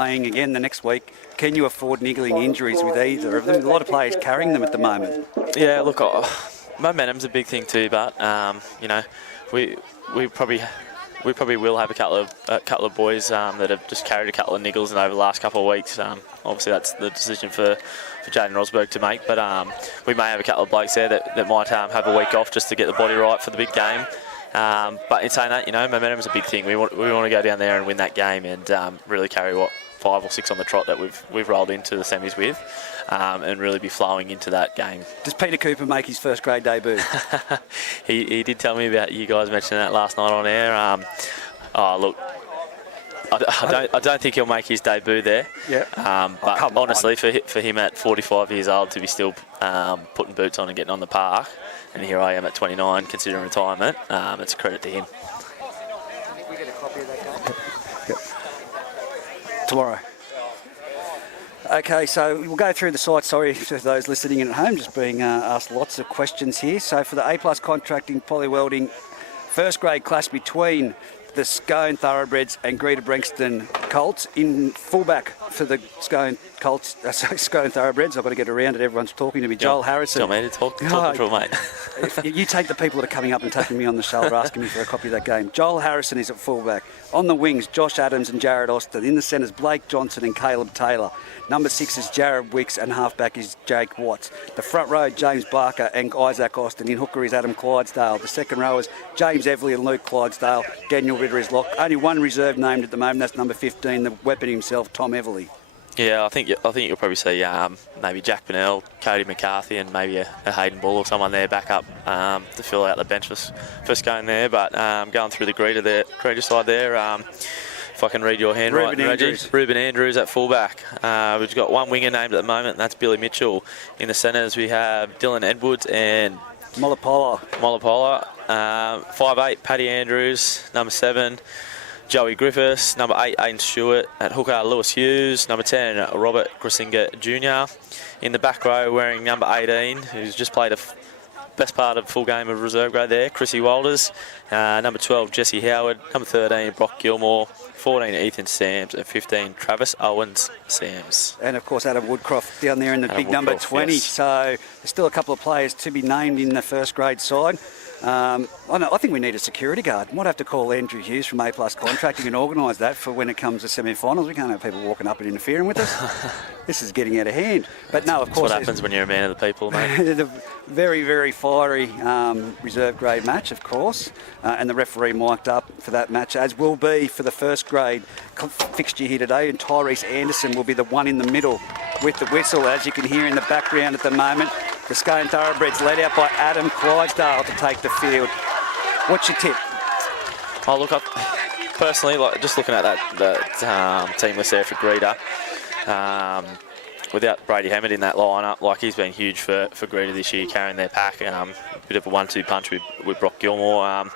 playing again the next week. Can you afford niggling injuries with either of them? A lot of players carrying them at the moment. Yeah, look, momentum's a big thing too, but we probably will have a couple of boys that have just carried a couple of niggles over the last couple of weeks. Obviously, that's the decision for Jaden Rosberg to make, but we may have a couple of blokes there that might have a week off just to get the body right for the big game. But in saying that, momentum's a big thing. We want to go down there and win that game and really carry 5 or 6 on the trot that we've rolled into the semis with, and really be flowing into that game. Does Peter Cooper make his first grade debut? He did tell me about you guys mentioning that last night on air. Look, I don't think he'll make his debut there. Yeah. But honestly, for him at 45 years old to be still putting boots on and getting on the park, and here I am at 29 considering retirement, it's a credit to him. We get a copy of that game? Yep. Tomorrow. Okay, so we'll go through the site. Sorry to those listening in at home, just being asked lots of questions here. So for the A+ contracting poly welding first grade clash between the Scone Thoroughbreds and Greta Branxton Colts, in fullback for the Scone Colts, Scone Thoroughbreds. I've got to get around it. Everyone's talking to me. Joel Harrison. Tell me to talk to a mate. You take the people that are coming up and tapping me on the shoulder, asking me for a copy of that game. Joel Harrison is at fullback. On the wings, Josh Adams and Jared Austin. In the centres, Blake Johnson and Caleb Taylor. Number 6 is Jared Wicks and halfback is Jake Watts. The front row, James Barker and Isaac Austin. In hooker is Adam Clydesdale. The second row is James Everly and Luke Clydesdale. Daniel Ritter is locked. Only one reserve named at the moment. That's number 15, the weapon himself, Tom Everly. Yeah, I think you'll probably see maybe Jack Bennell, Cody McCarthy, and maybe a Hayden Bull or someone there back up to fill out the bench first going there. But going through the Greta side there, if I can read your hand right, Reggie. Ruben Andrews at fullback. We've got one winger named at the moment, and that's Billy Mitchell. In the centres, we have Dylan Edwards and Molapola. 5'8", Paddy Andrews. Number 7, Joey Griffiths. Number 8, Aiden Stewart. At hooker, Lewis Hughes. Number 10, Robert Grisinga Jr. In the back row, wearing number 18, who's just played a best part of full game of reserve grade there, Chrissy Walters. Number 12, Jesse Howard. Number 13, Brock Gilmore. 14, Ethan Sams. And 15, Travis Owens Sams. And, of course, Adam Woodcroft down there in the big number 20. Yes. So there's still a couple of players to be named in the first grade side. I think we need a security guard. Might have to call Andrew Hughes from A+ Contracting and organise that for when it comes to semi-finals. We can't have people walking up and interfering with us. This is getting out of hand. But no, of course. That's what happens when you're a man of the people, mate. It's a very, very fiery reserve grade match, of course. And the referee mic'd up for that match, as will be for the first grade fixture here today. And Tyrese Anderson will be the one in the middle with the whistle, as you can hear in the background at the moment. The Scone Thoroughbreds led out by Adam Clydesdale to take the field. What's your tip? Oh, look, personally, just looking at that team list there for Greta, without Brady Hammond in that lineup, he's been huge for Greta this year, carrying their pack. A bit of a 1-2 punch with Brock Gilmore, and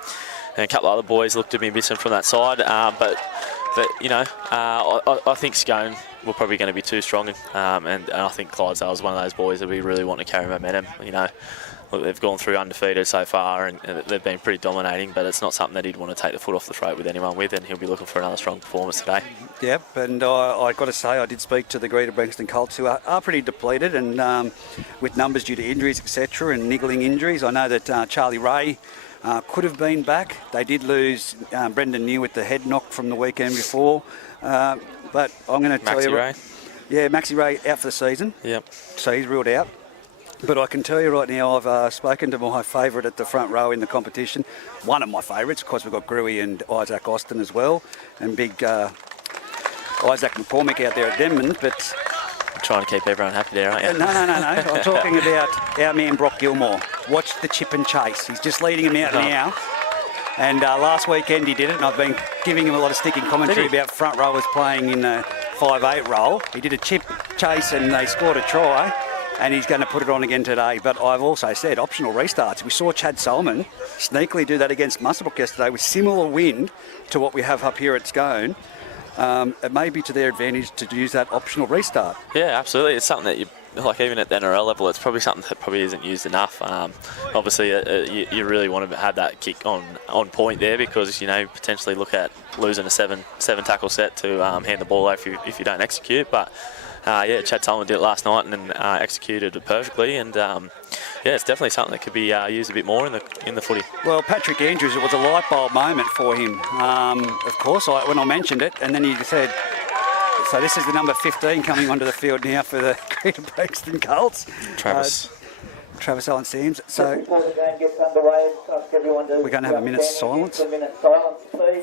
a couple of other boys looked to be missing from that side. But I think Scone were probably going to be too strong, and I think Clydesdale is one of those boys that we really want to carry momentum. Look, they've gone through undefeated so far, and they've been pretty dominating, but it's not something that he'd want to take the foot off the throat with anyone with, and he'll be looking for another strong performance today. Yep, and I got to say, I did speak to the Greta Branxton Colts, who are pretty depleted, and with numbers due to injuries, etc., and niggling injuries. I know that Charlie Ray could have been back. They did lose Brendan New with the head knock from the weekend before. But I'm going to tell you... Ray? Yeah, Maxi Ray out for the season. Yep. So he's ruled out. But I can tell you right now, I've spoken to my favourite at the front row in the competition. One of my favourites. Of course, we've got Gruey and Isaac Austin as well. And big Isaac McCormick out there at Denman. But You're trying to keep everyone happy there, aren't you? No. I'm talking about our man Brock Gilmore. Watch the chip and chase. He's just leading him out now. And last weekend he did it, and I've been giving him a lot of sticking commentary about front rowers playing in a 5'8" role. He did a chip chase and they scored a try, and he's going to put it on again today. But I've also said optional restarts. We saw Chad Solomon sneakily do that against Muswellbrook yesterday with similar wind to what we have up here at Scone. it may be to their advantage to use that optional restart. Yeah, absolutely. It's something that like even at the NRL level, it's probably something that probably isn't used enough. Obviously, you really want to have that kick on point there, because potentially look at losing a seven tackle set to hand the ball out if you don't execute. But Chad Tolman did it last night and executed it perfectly. And it's definitely something that could be used a bit more in the footy. Well, Patrick Andrews, it was a light bulb moment for him. Of course, when I mentioned it, and then he said. So this is the number 15 coming onto the field now for the Greta Branxton Colts. Travis Allen Sims. So we're going to have a minute's silence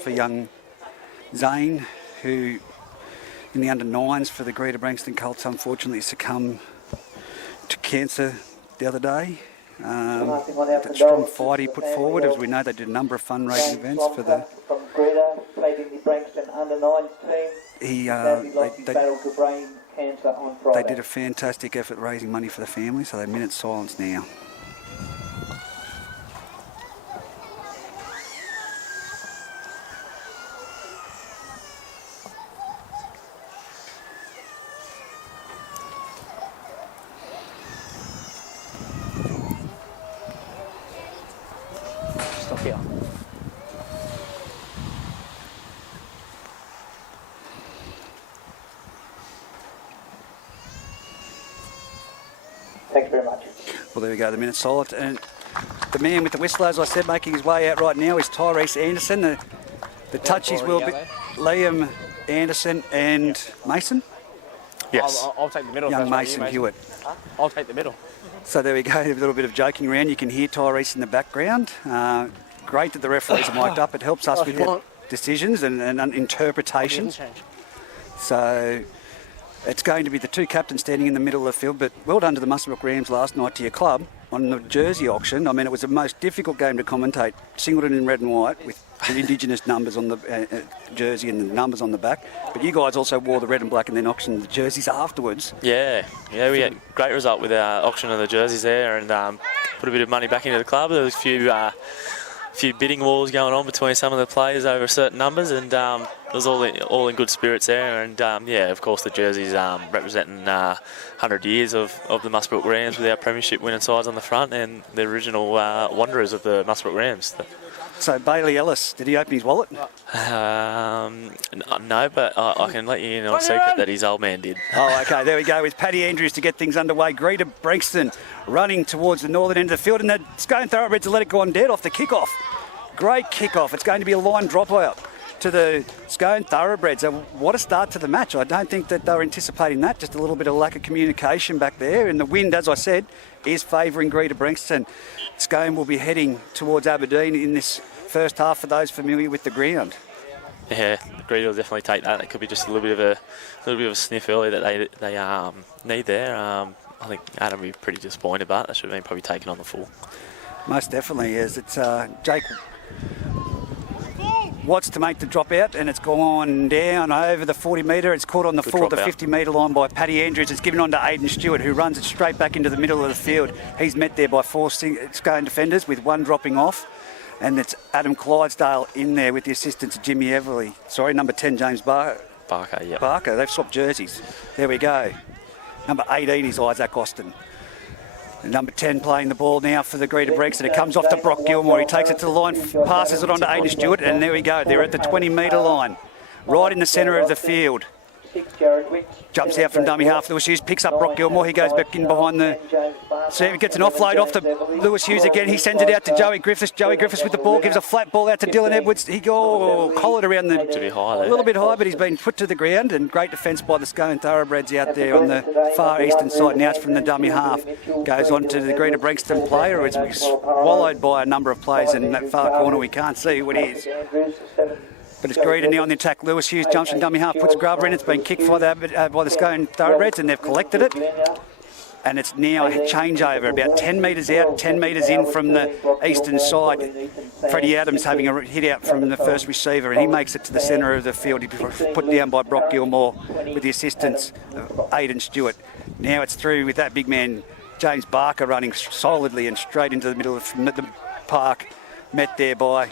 for young Zane, who in the under-9s for the Greta Branxton Colts unfortunately succumbed to cancer the other day. That strong fight he put forward, as we know they did a number of fundraising events for the... They did a fantastic effort raising money for the family, so they're minute silence now. Stop here. Thank you very much. Well, there we go, the minute silence. And the man with the whistle, as I said, making his way out right now is Tyrese Anderson. The touchies will be Liam Anderson and Mason. Yes. I'll take the middle. Young Mason Hewitt. Huh? I'll take the middle. So there we go, a little bit of joking around. You can hear Tyrese in the background. Great that the referees are mic'd up. It helps us with the decisions and interpretations. So it's going to be the two captains standing in the middle of the field, but well done to the Muswellbrook Rams last night, to your club, on the jersey auction. I mean, it was the most difficult game to commentate. Singleton in red and white with the Indigenous numbers on the jersey and the numbers on the back. But you guys also wore the red and black and then auctioned the jerseys afterwards. Yeah, we had a great result with our auction of the jerseys there, and put a bit of money back into the club. There was a few bidding wars going on between some of the players over certain numbers, and it was all in good spirits there. And of course the jerseys representing 100 years of the Muswellbrook Rams, with our premiership winning sides on the front and the original wanderers of the Muswellbrook Rams. So Bailey Ellis, did he open his wallet? No, but I can let you in on secret that his old man did. Oh, okay, there we go with Paddy Andrews to get things underway. Greta Branxton running towards the northern end of the field, and the Scone Thoroughbreds let it go on dead off the kickoff. Great kickoff. It's going to be a line dropout to the Scone Thoroughbreds. What a start to the match. I don't think that they were anticipating that. Just a little bit of lack of communication back there. And the wind, as I said, is favouring Greta Branxton. Scone will be heading towards Aberdeen in this first half for those familiar with the ground. Yeah, Greta will definitely take that. It could be just a little bit of a sniff early that they need there. I think Adam will be pretty disappointed, but that should have been probably taken on the full. Most definitely is. It's Jake Watts to make the drop out, and it's gone down over the 40 metre. It's caught on the full, the 50 metre line by Paddy Andrews. It's given on to Aidan Stewart, who runs it straight back into the middle of the field. He's met there by four Scone defenders, with one dropping off. And it's Adam Clydesdale in there with the assistance of Jimmy Everly. Sorry, number 10, James Barker, yeah. Barker, they've swapped jerseys. There we go. Number 18 is Isaac Austin. And number 10 playing the ball now for the Greta Branxton. It comes off to Brock Gilmore. He takes it to the line, passes it on to Aidan Stewart, and there we go. They're at the 20 metre line, right in the centre of the field. Jumps out from dummy half. Lewis Hughes picks up Brock Gilmore. He goes back in behind the... So he gets an offload off to Lewis Hughes again. He sends it out to Joey Griffiths. Joey Griffiths with the ball gives a flat ball out to Dylan Edwards. He collared around the... A little bit high, but he's been put to the ground, and great defence by the Scone Thoroughbreds out there on the far eastern side. Now it's from the dummy half. Goes on to the Greta Branxton player, who is swallowed by a number of players in that far corner. We can't see who it is. But it's Greta now on the attack. Lewis Hughes jumps from dummy half, puts Grubber in. It's been kicked by the Scone Thoroughbreds, and they've collected it. And it's now a changeover, about 10 metres out, 10 metres in from the eastern side. Freddie Adams having a hit out from the first receiver, and he makes it to the centre of the field. He's put down by Brock Gilmore with the assistance of Aidan Stewart. Now it's through with that big man, James Barker, running solidly and straight into the middle of the park, met there by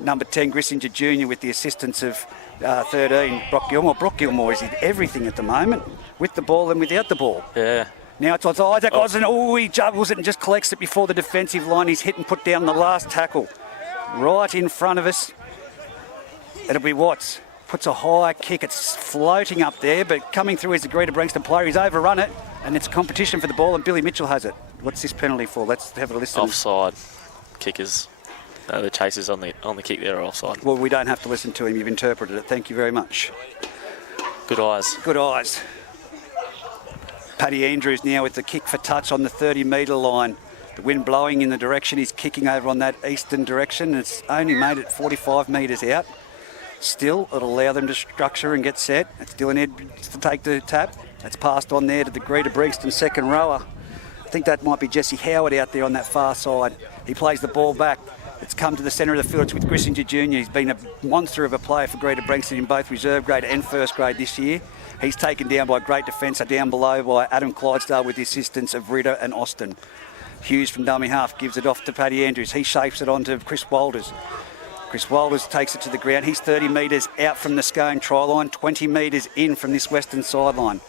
number 10, Grissinger Jr. with the assistance of 13, Brock Gilmore. Brock Gilmore is in everything at the moment, with the ball and without the ball. Yeah. Now it's Isaac Osden. Oh, he juggles it and just collects it before the defensive line. He's hit and put down the last tackle. Right in front of us. It'll be Watts. Puts a high kick. It's floating up there, but coming through is the Greta Branxton player. He's overrun it, and it's competition for the ball, and Billy Mitchell has it. What's this penalty for? Let's have a listen. Offside. Kickers. The chasers on the kick there are offside. Well, we don't have to listen to him. You've interpreted it. Thank you very much. Good eyes. Good eyes. Paddy Andrews now with the kick for touch on the 30-metre line. The wind blowing in the direction he's kicking over on that eastern direction. It's only made it 45 metres out. Still, it'll allow them to structure and get set. It's Dylan Edwards to take the tap. That's passed on there to the Greta Branxton second rower. I think that might be Jesse Howard out there on that far side. He plays the ball back. It's come to the centre of the field. It's with Grissinger Jr. He's been a monster of a player for Greta Branxton in both reserve grade and first grade this year. He's taken down by great defence, down below by Adam Clydesdale with the assistance of Ritter and Austin. Hughes from dummy half gives it off to Paddy Andrews. He shapes it on to Chris Walters. Chris Walters takes it to the ground. He's 30 metres out from the Scone try line, 20 metres in from this western sideline.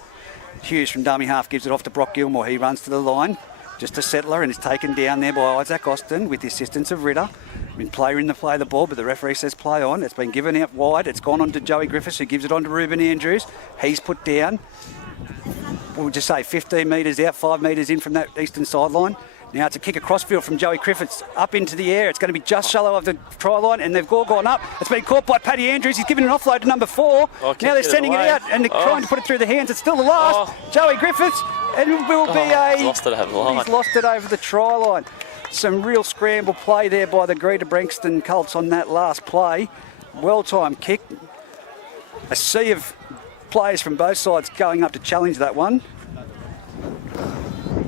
Hughes from dummy half gives it off to Brock Gilmore. He runs to the line, just a settler, and is taken down there by Isaac Austin with the assistance of Ritter. Player in the play the ball, but the referee says play on. It's been given out wide. It's gone on to Joey Griffiths, who gives it on to Ruben Andrews. He's put down, we'll just say 15 metres out, 5 metres in from that eastern sideline. Now it's a kick across field from Joey Griffiths up into the air. It's going to be just shallow of the try line, and they've all gone up. It's been caught by Paddy Andrews. He's given an offload to number 4. Now they're sending it out, and they're trying to put it through the hands. It's still the last. Joey Griffiths, and it will be a... He's lost it over the line. He's lost it over the try line. Some real scramble play there by the Greta Branxton Colts on that last play. Well-timed kick. A sea of players from both sides going up to challenge that one.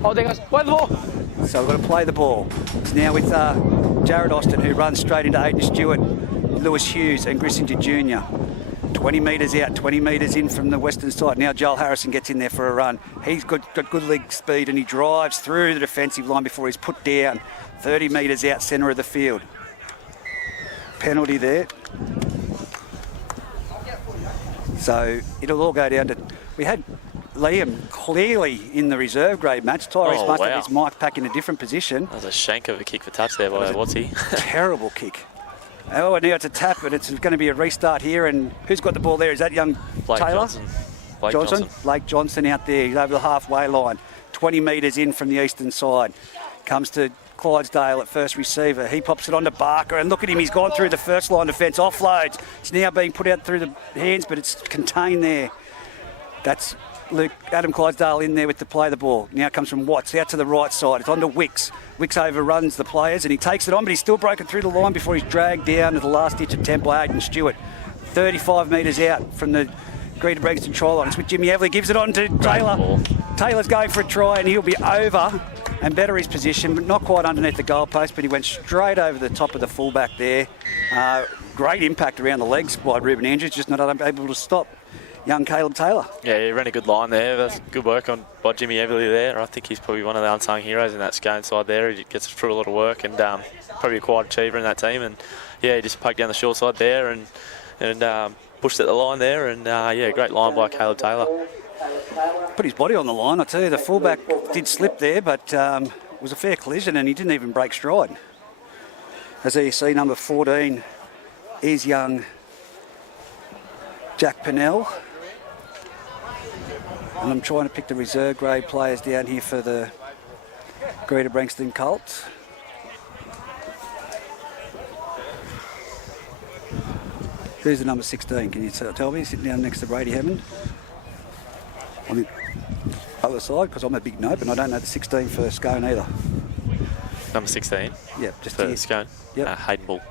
Oh, there goes. Play the ball. So we've got to play the ball. It's now with Jared Austin, who runs straight into Aidan Stewart, Lewis Hughes and Grissinger Jr. 20 metres out, 20 metres in from the western side. Now Joel Harrison gets in there for a run. He's got good leg speed, and he drives through the defensive line before he's put down. 30 metres out, centre of the field. Penalty there. So it'll all go down to... We had Liam clearly in the reserve grade match. Tyrese must have his mic pack in a different position. That was a shank of a kick for touch there by Wattsy. Terrible kick. Oh, and now it's a tap, but it's going to be a restart here. And who's got the ball there? Is that young Blake Taylor? Johnson. Blake Johnson out there. He's over the halfway line. 20 metres in from the eastern side. Comes to Clydesdale at first receiver. He pops it on to Barker, and look at him. He's gone through the first line defence. Offloads. It's now being put out through the hands, but it's contained there. That's Adam Clydesdale in there with the play the ball. Now comes from Watts out to the right side. It's on to Wicks. Wicks overruns the players and he takes it on, but he's still broken through the line before he's dragged down at the last ditch attempt by Aidan Stewart. 35 metres out from the Greta Branxton try line. It's with Jimmy Everly. Gives it on to Taylor. Taylor's going for a try and he'll be over and better his position, but not quite underneath the goalpost, but he went straight over the top of the fullback there. Great impact around the legs by Ruben Andrews, just not able to stop young Caleb Taylor. Yeah, he ran a good line there. That's good work by Jimmy Everly there. I think he's probably one of the unsung heroes in that Scone side there. He gets through a lot of work and probably a quiet achiever in that team. And yeah, he just poked down the short side there and pushed at the line there. And yeah, great line by Caleb Taylor. Put his body on the line. I tell you, the fullback did slip there, but it was a fair collision and he didn't even break stride. As you see, number 14 is young Jack Pennell. And I'm trying to pick the reserve grade players down here for the Greta Branxton Colts. Who's the number 16? Can you tell me? Sitting down next to Brady Hammond. On the other side, because I'm a big nope and I don't know the 16 for Scone either. Number 16? Yeah, just for here. Scone? Yep. Hayden Bull.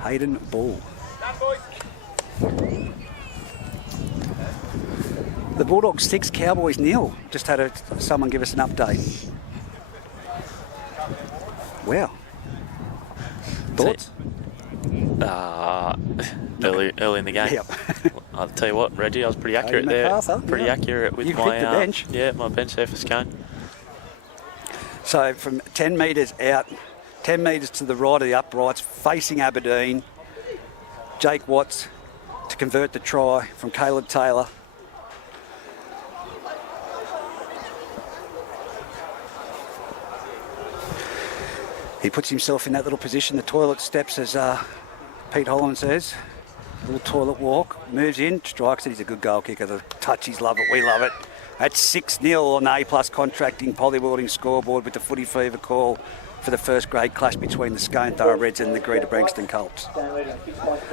Hayden Bull. The Bulldogs 6, Cowboys 0. Just had someone give us an update. Wow. Thoughts? Early in the game. Yep. I'll tell you what, Reggie, I was pretty accurate there. Pretty accurate with my bench. Yeah, my bench there for Scone. So from 10 metres out, 10 metres to the right of the uprights, facing Aberdeen, Jake Watts to convert the try from Caleb Taylor. He puts himself in that little position, the toilet steps, as Pete Holland says. Little toilet walk, moves in, strikes it. He's a good goal kicker. The touchies love it, we love it. That's 6-0 on the A+ Contracting Polybuilding scoreboard with the Footy Fever call for the first grade clash between the Scone Thoroughbreds and the Greta Branxton Colts.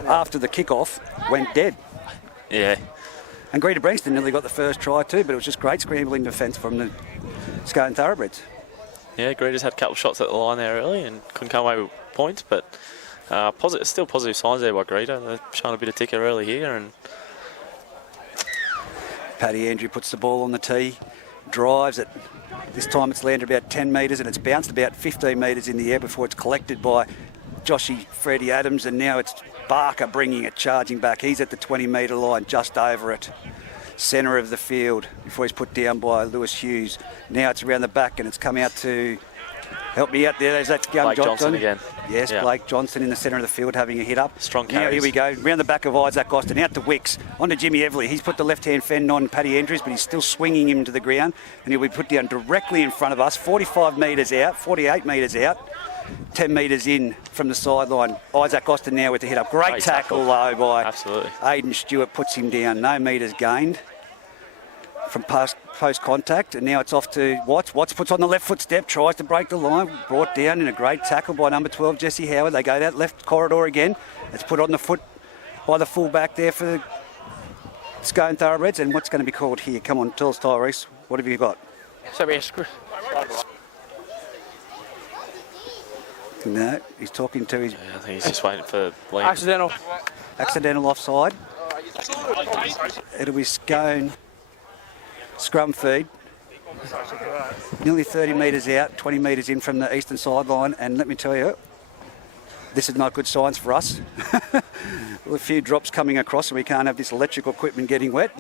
After the kick-off, went dead. Yeah. And Greta Branxton nearly got the first try too, but it was just great scrambling defence from the Scone Thoroughbreds. Yeah, Greta's had a couple of shots at the line there early and couldn't come away with points, but still positive signs there by Greta. They're showing a bit of ticker early here. And Paddy Andrew puts the ball on the tee, drives it. This time it's landed about 10 metres and it's bounced about 15 metres in the air before it's collected by Joshy Freddie Adams, and now it's Barker bringing it charging back. He's at the 20-metre line, just over it. Centre of the field before he's put down by Lewis Hughes. Now it's around the back and it's come out to help me out there. There's that young Blake Johnson again. Yes, yeah. Blake Johnson in the centre of the field having a hit up. Strong Now carries. here we go. Round the back of Isaac Austin, out to Wicks, onto Jimmy Everly. He's put the left-hand fend on Paddy Andrews, but he's still swinging him to the ground, and he'll be put down directly in front of us, 45 metres out, 48 metres out, 10 metres in from the sideline. Isaac Austin now with the hit up. Great tackle though by Absolutely. Aidan Stewart, puts him down. No metres gained from post contact, and now it's off to Watts. Watts puts on the left foot step, tries to break the line, brought down in a great tackle by number 12, Jesse Howard. They go that left corridor again. It's put on the foot by the fullback there for the Scone Thoroughbreds. And what's going to be called here? Come on, tell us, Tyrese. What have you got? No, he's talking to his... Yeah, I think he's just waiting for Liam. Accidental offside. It'll be Scone. Scrum feed. Nearly 30 metres out, 20 metres in from the eastern sideline, and let me tell you, this is not good signs for us. A few drops coming across and we can't have this electrical equipment getting wet.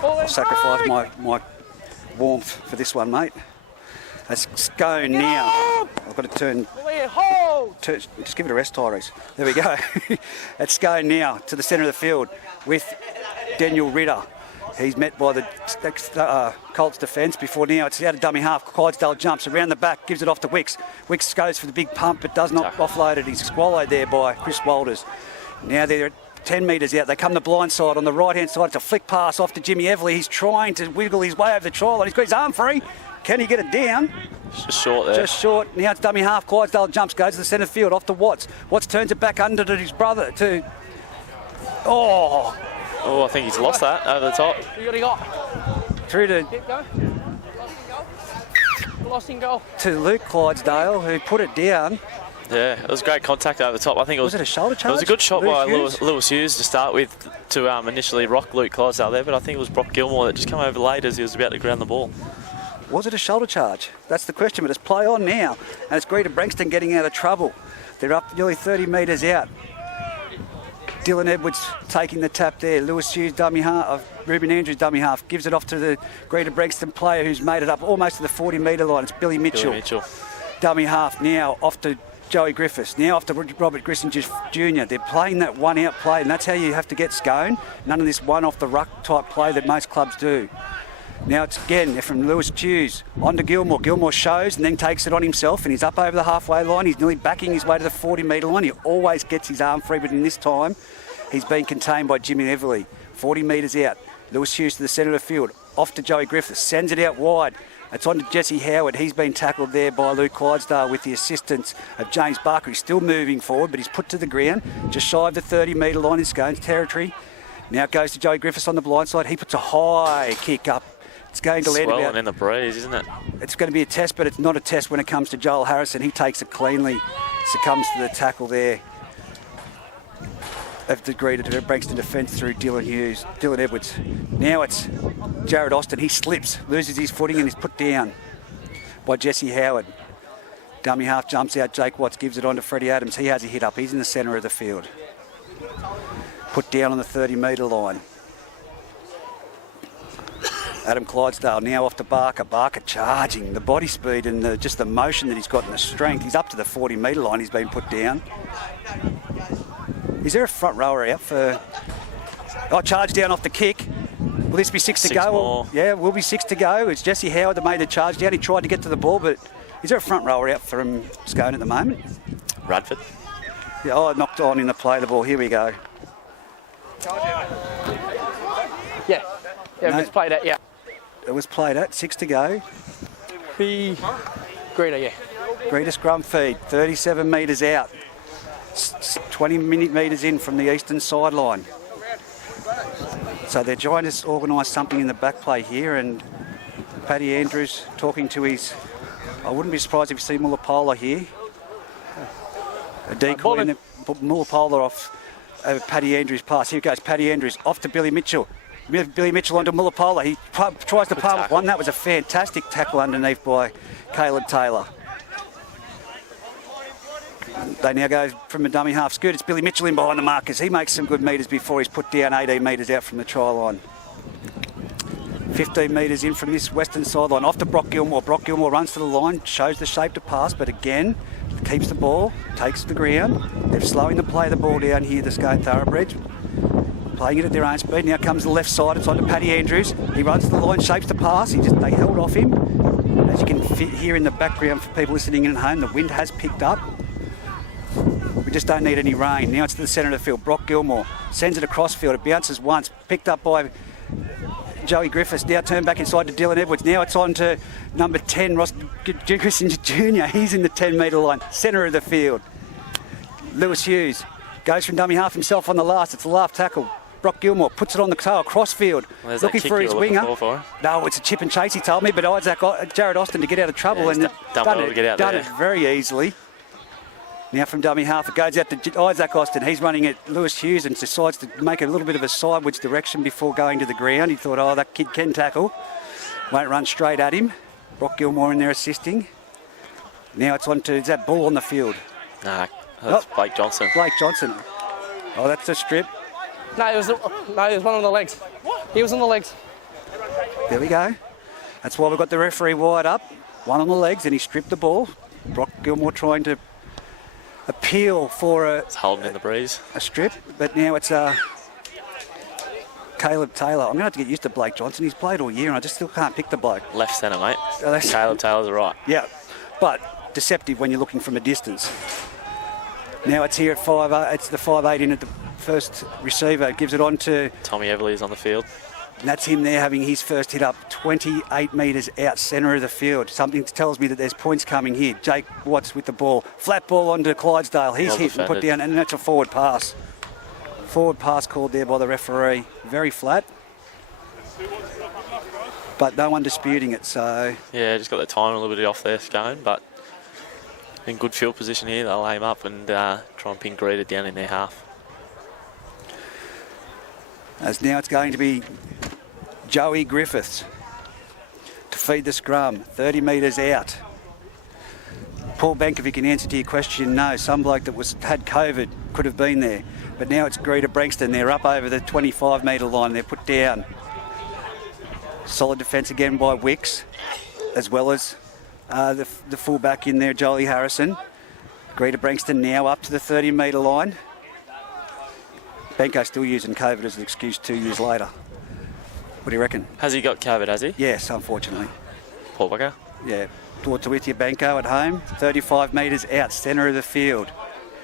I'll sacrifice my warmth for this one, mate. That's Scone now. I've got to turn, just give it a rest, Tyrese. There we go. That's Scone now to the centre of the field with Daniel Ritter. He's met by the Colts defence before now. It's out of dummy half. Clydesdale jumps around the back, gives it off to Wicks. Wicks goes for the big pump but does not offload it. He's swallowed there by Chris Walters. Now they're at 10 metres out. They come the blind side on the right-hand side. It's a flick pass off to Jimmy Everly. He's trying to wiggle his way over the try line. He's got his arm free. Can he get it down? Just short there. Just short. Now it's dummy half. Clydesdale jumps, goes to the centre field, off to Watts. Watts turns it back under to his brother. Oh, I think he's lost that over the top. Through to... Lost in goal. To Luke Clydesdale, who put it down. Yeah, it was great contact over the top. I think it was. Was it a shoulder charge? It was a good shot by Hughes? Lewis Hughes to start with to initially rock Luke Clydesdale there, but I think it was Brock Gilmore that just came over late as he was about to ground the ball. Was it a shoulder charge? That's the question, but it's play on now. And it's Greta Branxton getting out of trouble. They're up nearly 30 metres out. Dylan Edwards taking the tap there. Lewis Hughes dummy half, Ruben Andrews dummy half, gives it off to the Greta Branxton player who's made it up almost to the 40-metre line. It's Billy Mitchell. Dummy half now off to Joey Griffiths. Now off to Robert Grissinger Jr. They're playing that one-out play, and that's how you have to get Scone. None of this one-off-the-ruck type play that most clubs do. Now it's again from Lewis Hughes on to Gilmore. Gilmore shows and then takes it on himself, and he's up over the halfway line. He's nearly backing his way to the 40-metre line. He always gets his arm free, but in this time he's been contained by Jimmy Everly. 40 metres out. Lewis Hughes to the centre of the field. Off to Joey Griffiths. Sends it out wide. It's on to Jesse Howard. He's been tackled there by Luke Clydesdale with the assistance of James Barker. He's still moving forward, but he's put to the ground just shy of the 30-metre line in Scone's territory. Now it goes to Joey Griffiths on the blind side. He puts a high kick up. It's going to land Swelling in the breeze, isn't it? It's going to be a test, but it's not a test when it comes to Joel Harrison. He takes it cleanly, succumbs to the tackle there of the Greta Branxton defence through Dylan Edwards. Now it's Jared Austin. He slips, loses his footing, and is put down by Jesse Howard. Dummy half jumps out. Jake Watts gives it on to Freddie Adams. He has a hit up. He's in the centre of the field. Put down on the 30-metre line. Adam Clydesdale now off to Barker. Barker charging, the body speed and just the motion that he's got and the strength. He's up to the 40-metre line. He's been put down. Is there a front rower out for... Oh, charge down off the kick. Will this be six to go? More. Yeah, will be 6 to go. It's Jesse Howard that made the charge down. He tried to get to the ball, but is there a front rower out for him, Scone, at the moment? Radford. Yeah, oh, knocked on in the play the ball. Here we go. Yeah, no. It's played at, yeah. It was played at, 6 to go. Be Greta, yeah. Greta scrum feed, 37 metres out. 20 metres in from the eastern sideline. So they're trying to organise something in the back play here, and Paddy Andrews talking to his... I wouldn't be surprised if you see Mullapola here. A decoy in the... Mullapola off Paddy Andrews' pass. Here goes Paddy Andrews off to Billy Mitchell. Billy Mitchell onto Mullapola. He tries to palm one. That was a fantastic tackle underneath by Caleb Taylor. They now go from a dummy half scoot. It's Billy Mitchell in behind the markers. He makes some good metres before he's put down 18 metres out from the try line. 15 metres in from this western sideline. Off to Brock Gilmore. Brock Gilmore runs to the line, shows the shape to pass, but again, keeps the ball, takes the ground. They're slowing the play of the ball down here, the Scone Thoroughbreds. Playing it at their own speed. Now comes the left side. It's on to Paddy Andrews. He runs to the line, shapes the pass. They held off him. As you can hear in the background for people listening in at home, the wind has picked up. We just don't need any rain. Now it's to the centre of the field. Brock Gilmore sends it across field. It bounces once. Picked up by Joey Griffiths. Now turned back inside to Dylan Edwards. Now it's on to number 10, Ross Christian Jr. He's in the 10-metre line. Centre of the field. Lewis Hughes goes from dummy half himself on the last. It's the last tackle. Brock Gilmore puts it on the tail, crossfield, looking for his winger. No, it's a chip and chase, he told me, but Jared Austin to get out of trouble, and done it very easily. Now from dummy half, it goes out to Isaac Austin. He's running at Lewis Hughes and decides to make a little bit of a sideways direction before going to the ground. He thought, oh, that kid can tackle. Won't run straight at him. Brock Gilmore in there assisting. Now it's on to, is that Bull on the field? Nah, that's Blake Johnson. Blake Johnson. Oh, that's a strip. No, it was one on the legs. He was on the legs. There we go. That's why we've got the referee wide up. One on the legs, and he stripped the ball. Brock Gilmore trying to appeal for it's holding in the breeze. A strip, but now it's Caleb Taylor. I'm going to have to get used to Blake Johnson. He's played all year, and I just still can't pick the bloke. Left centre, mate. Caleb Taylor's right. Yeah, but deceptive when you're looking from a distance. Now it's here at 5'8". It's the 5'8" in at the first receiver. Gives it on to... Tommy Everly's on the field. And that's him there having his first hit up 28 metres out centre of the field. Something tells me that there's points coming here. Jake Watts with the ball. Flat ball onto Clydesdale. He's hit and put down, and that's a forward pass. Forward pass called there by the referee. Very flat. But no one disputing it, so... Yeah, just got the time a little bit off there, Scone, but in good field position here. They'll aim up and try and pin Greta down in their half. As now it's going to be Joey Griffiths to feed the scrum, 30 metres out. Paul Bankovic, in answer to your question, no. Some bloke that had COVID could have been there. But now it's Greta Branxton. They're up over the 25-metre line. They're put down. Solid defence again by Wicks, as well as the fullback in there, Jolie Harrison. Greta Branxton now up to the 30-metre line. Benko's still using COVID as an excuse 2 years later. What do you reckon? Has he got COVID, has he? Yes, unfortunately. Paul Becker? Yeah. Daughter with you, Benko at home. 35 metres out, centre of the field.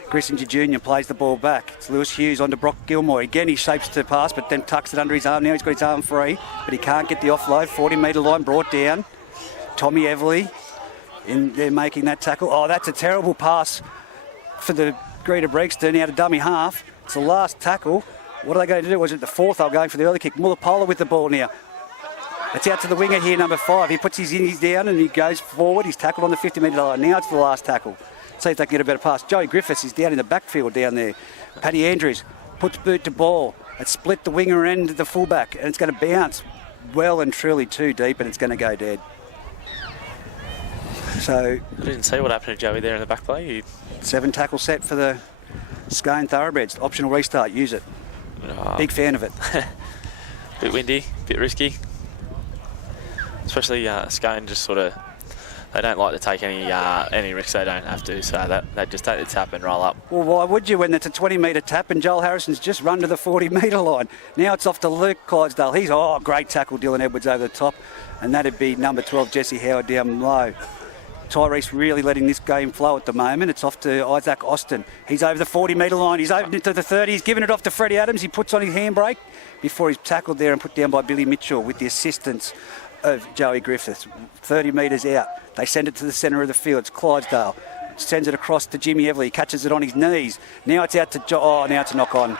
Grissinger Jr. plays the ball back. It's Lewis Hughes onto Brock Gilmore. Again, he shapes to pass, but then tucks it under his arm. Now he's got his arm free, but he can't get the offload. 40-metre line brought down. Tommy Everly in there making that tackle. Oh, that's a terrible pass for the Greta Branxton out of dummy half. It's the last tackle. What are they going to do? Was it the fourth? They were going for the early kick. Mullapola with the ball now. It's out to the winger here, number 5. He puts his innies down and he goes forward. He's tackled on the 50-metre line. Now it's the last tackle. See if they can get a better pass. Joey Griffiths is down in the backfield down there. Paddy Andrews puts boot to ball. It's split the winger and the fullback, and it's going to bounce well and truly too deep, and it's going to go dead. So I didn't see what happened to Joey there in the back play. 7 tackle set for the Scone Thoroughbreds. Optional restart. Use it. Big fan of it. Bit windy, bit risky. especially Scone just sort of, they don't like to take any risks they don't have to, so they just take the tap and roll up. Well, why would you when it's a 20-metre tap and Joel Harrison's just run to the 40-metre line? Now it's off to Luke Clydesdale. He's, great tackle, Dylan Edwards over the top. And that'd be number 12, Jesse Howard down low. Tyrese really letting this game flow at the moment. It's off to Isaac Austin. He's over the 40-metre line. He's opened it to the 30. He's given it off to Freddie Adams. He puts on his handbrake before he's tackled there and put down by Billy Mitchell with the assistance of Joey Griffiths. 30 metres out. They send it to the centre of the field. It's Clydesdale. Sends it across to Jimmy Everly. He catches it on his knees. Now it's out to now it's a knock on.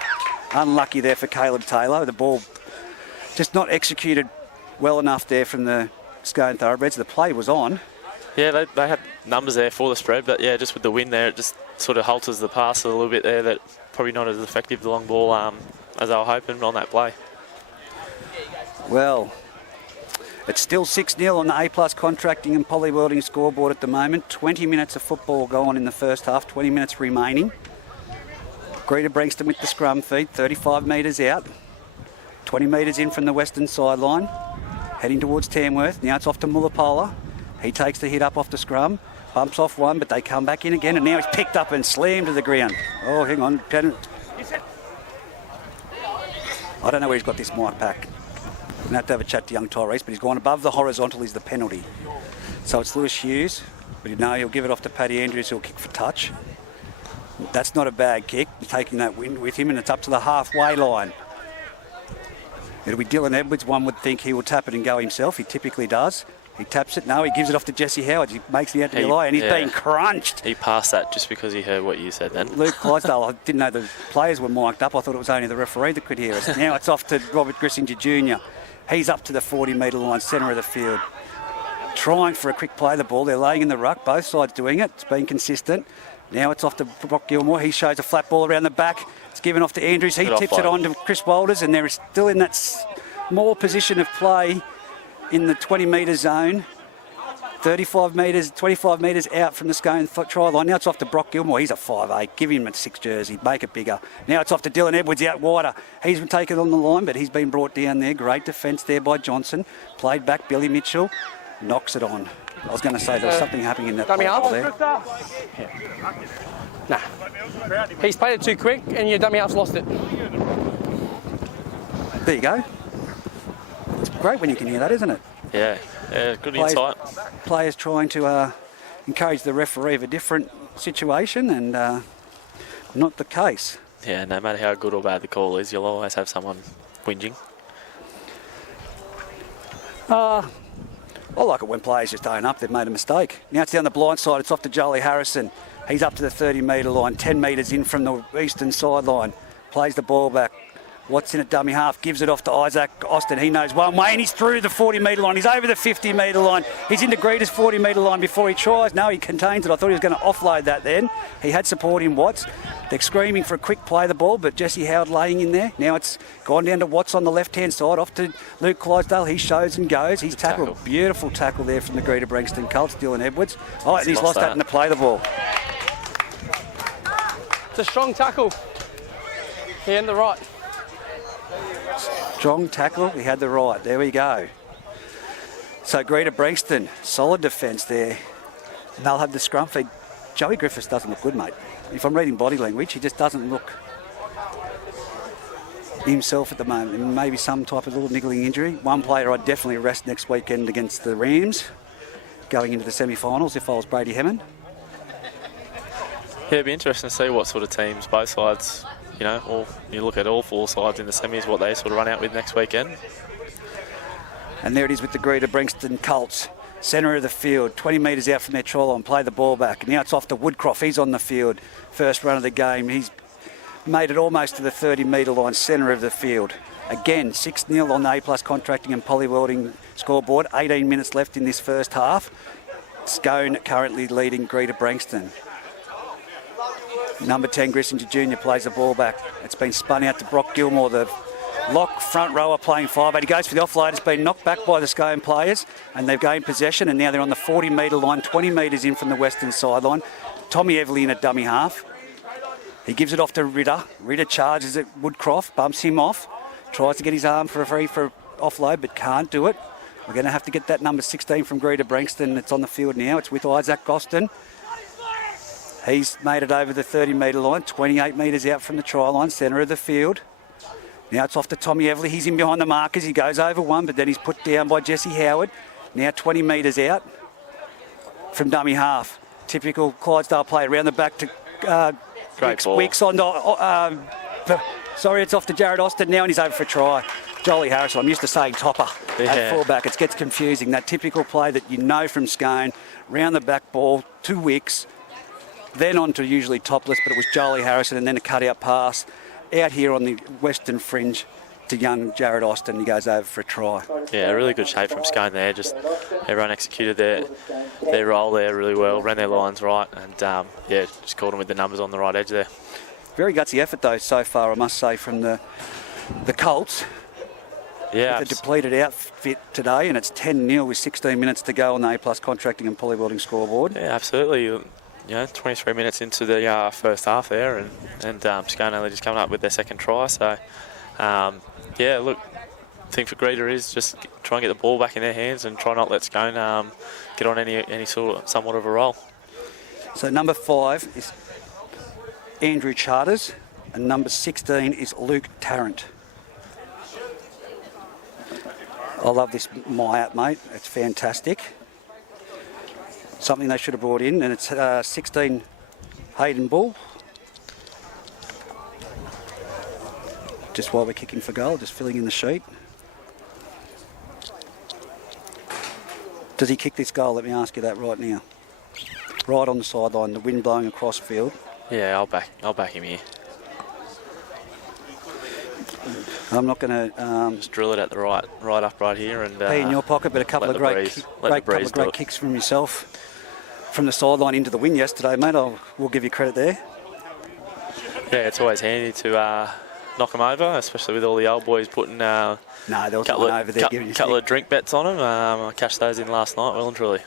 Unlucky there for Caleb Taylor. The ball just not executed well enough there from the Scone Thoroughbreds. The play was on. Yeah, they had numbers there for the spread, but yeah, just with the wind there, it just sort of halters the pass a little bit there. That probably not as effective, the long ball, as they were hoping on that play. Well, it's still 6-0 on the A+ contracting and poly welding scoreboard at the moment. 20 minutes of football going in the first half, 20 minutes remaining. Greta Branxton with the scrum feed, 35 metres out. 20 metres in from the western sideline. Heading towards Tamworth. Now it's off to Mullapola. He takes the hit up off the scrum. Bumps off one, but they come back in again. And now he's picked up and slammed to the ground. Oh, hang on. I don't know where he's got this mic pack. I'm going to have to have a chat to young Tyrese, but he's gone above the horizontal is the penalty. So it's Lewis Hughes, but he'll give it off to Paddy Andrews, who'll kick for touch. That's not a bad kick, taking that wind with him, and it's up to the halfway line. It'll be Dylan Edwards. One would think he will tap it and go himself. He typically does. He taps it. No, he gives it off to Jesse Howard. He makes the Anthony lie, and he's being crunched. He passed that just because he heard what you said then. Luke Clydesdale, I didn't know the players were mic'd up. I thought it was only the referee that could hear us. Now it's off to Robert Grissinger Jr. He's up to the 40-metre line, centre of the field. Trying for a quick play of the ball. They're laying in the ruck. Both sides doing it. It's been consistent. Now it's off to Brock Gilmore. He shows a flat ball around the back. It's given off to Andrews. He tips it on to Chris Walters, and they're still in that small position of play in the 20-metre zone. 35 metres, 25 metres out from the Scone try line. Now it's off to Brock Gilmore. He's a 5'8". Give him a 6 jersey. Make it bigger. Now it's off to Dylan Edwards out wider. He's been taken on the line, but he's been brought down there. Great defence there by Johnson. Played back Billy Mitchell. Knocks it on. I was going to say there was something happening in that play there. Nah. He's played it too quick and your dummy half's lost it. There you go. It's great when you can hear that, isn't it? Yeah, good insight. Players trying to encourage the referee of a different situation, and not the case. Yeah, no matter how good or bad the call is, you'll always have someone whinging. I like it when players just own up they've made a mistake. Now it's down the blind side. It's off to Jolie Harrison. He's up to the 30-metre line, 10 metres in from the eastern sideline. Plays the ball back. Watson at dummy half, gives it off to Isaac Austin. He knows one way, and he's through the 40-metre line. He's over the 50-metre line. He's into Greta's 40-metre line before he tries. No, he contains it. I thought he was going to offload that then. He had support in Watts. They're screaming for a quick play of the ball, but Jesse Howard laying in there. Now it's gone down to Watts on the left-hand side, off to Luke Clydesdale. He shows and goes. He's tackled. Beautiful tackle there from the Greta Branxton Colts, Dylan Edwards. Oh, and he's lost that in the play of the ball. It's a strong tackle. He had the right. Strong tackle, he had the right. There we go. So Greta Branxton, solid defence there. And they'll have the scrum feed. Joey Griffiths doesn't look good, mate. If I'm reading body language, he just doesn't look himself at the moment. Maybe some type of little niggling injury. One player I'd definitely rest next weekend against the Rams, going into the semi-finals if I was Brady Hammond. Yeah, it'd be interesting to see what sort of teams both sides, you look at all four sides in the semis, what they sort of run out with next weekend. And there it is with the Greta Branxton Colts. Centre of the field, 20 metres out from their try line, play the ball back. Now it's off to Woodcroft, he's on the field. First run of the game, he's made it almost to the 30-metre line, centre of the field. Again, 6-0 on the A+ contracting and poly welding scoreboard. 18 minutes left in this first half. Scone currently leading Greta Branxton. Number 10, Grissinger Jr. plays the ball back. It's been spun out to Brock Gilmore, the lock front rower playing 5'8". He goes for the offload. It's been knocked back by the Scone players, and they've gained possession, and now they're on the 40-metre line, 20 metres in from the western sideline. Tommy Everly in at dummy half. He gives it off to Ritter. Ritter charges at Woodcroft, bumps him off, tries to get his arm for a free for offload, but can't do it. We're going to have to get that number 16 from Greta Branxton. It's on the field now. It's with Isaac Gostin. He's made it over the 30-metre line, 28 metres out from the try line, centre of the field. Now it's off to Tommy Everly. He's in behind the markers. He goes over one, but then he's put down by Jesse Howard. Now 20 metres out from dummy half. Typical Clydesdale play around the back to Wicks on. Sorry, it's off to Jared Austin now, and he's over for a try. Jolie Harrison, I'm used to saying topper at fullback. It gets confusing. That typical play that you know from Scone, round the back ball to Wicks, then on to usually topless, but it was Jolie Harrison, and then a cut-out pass out here on the western fringe to young Jared Austin. He goes over for a try. Yeah, really good shape from Scone there. Just everyone executed their role there really well, ran their lines right, and just caught them with the numbers on the right edge there. Very gutsy effort though so far, I must say, from the Colts. Yeah, with a depleted outfit today, and it's 10-0 with 16 minutes to go on the A+ contracting and polybuilding scoreboard. Yeah, absolutely. 23 minutes into the first half there, and Scone only just coming up with their second try. So, look, the thing for Greta is just try and get the ball back in their hands and try not let Scone get on any somewhat of a roll. So number 5 is Andrew Charters, and number 16 is Luke Tarrant. I love this Myatt, mate. It's fantastic. Something they should have brought in, and it's 16 Hayden Bull. Just while we're kicking for goal, just filling in the sheet. Does he kick this goal? Let me ask you that right now. Right on the sideline, the wind blowing across field. Yeah, I'll back him here. I'm not going to just drill it at the right upright here and be in your pocket, but a couple of great kicks from yourself from the sideline into the wind yesterday, mate. We'll give you credit there. Yeah, it's always handy to knock them over, especially with all the old boys putting there was no one over there giving you a couple of drink bets on them. I cashed those in last night, well and truly.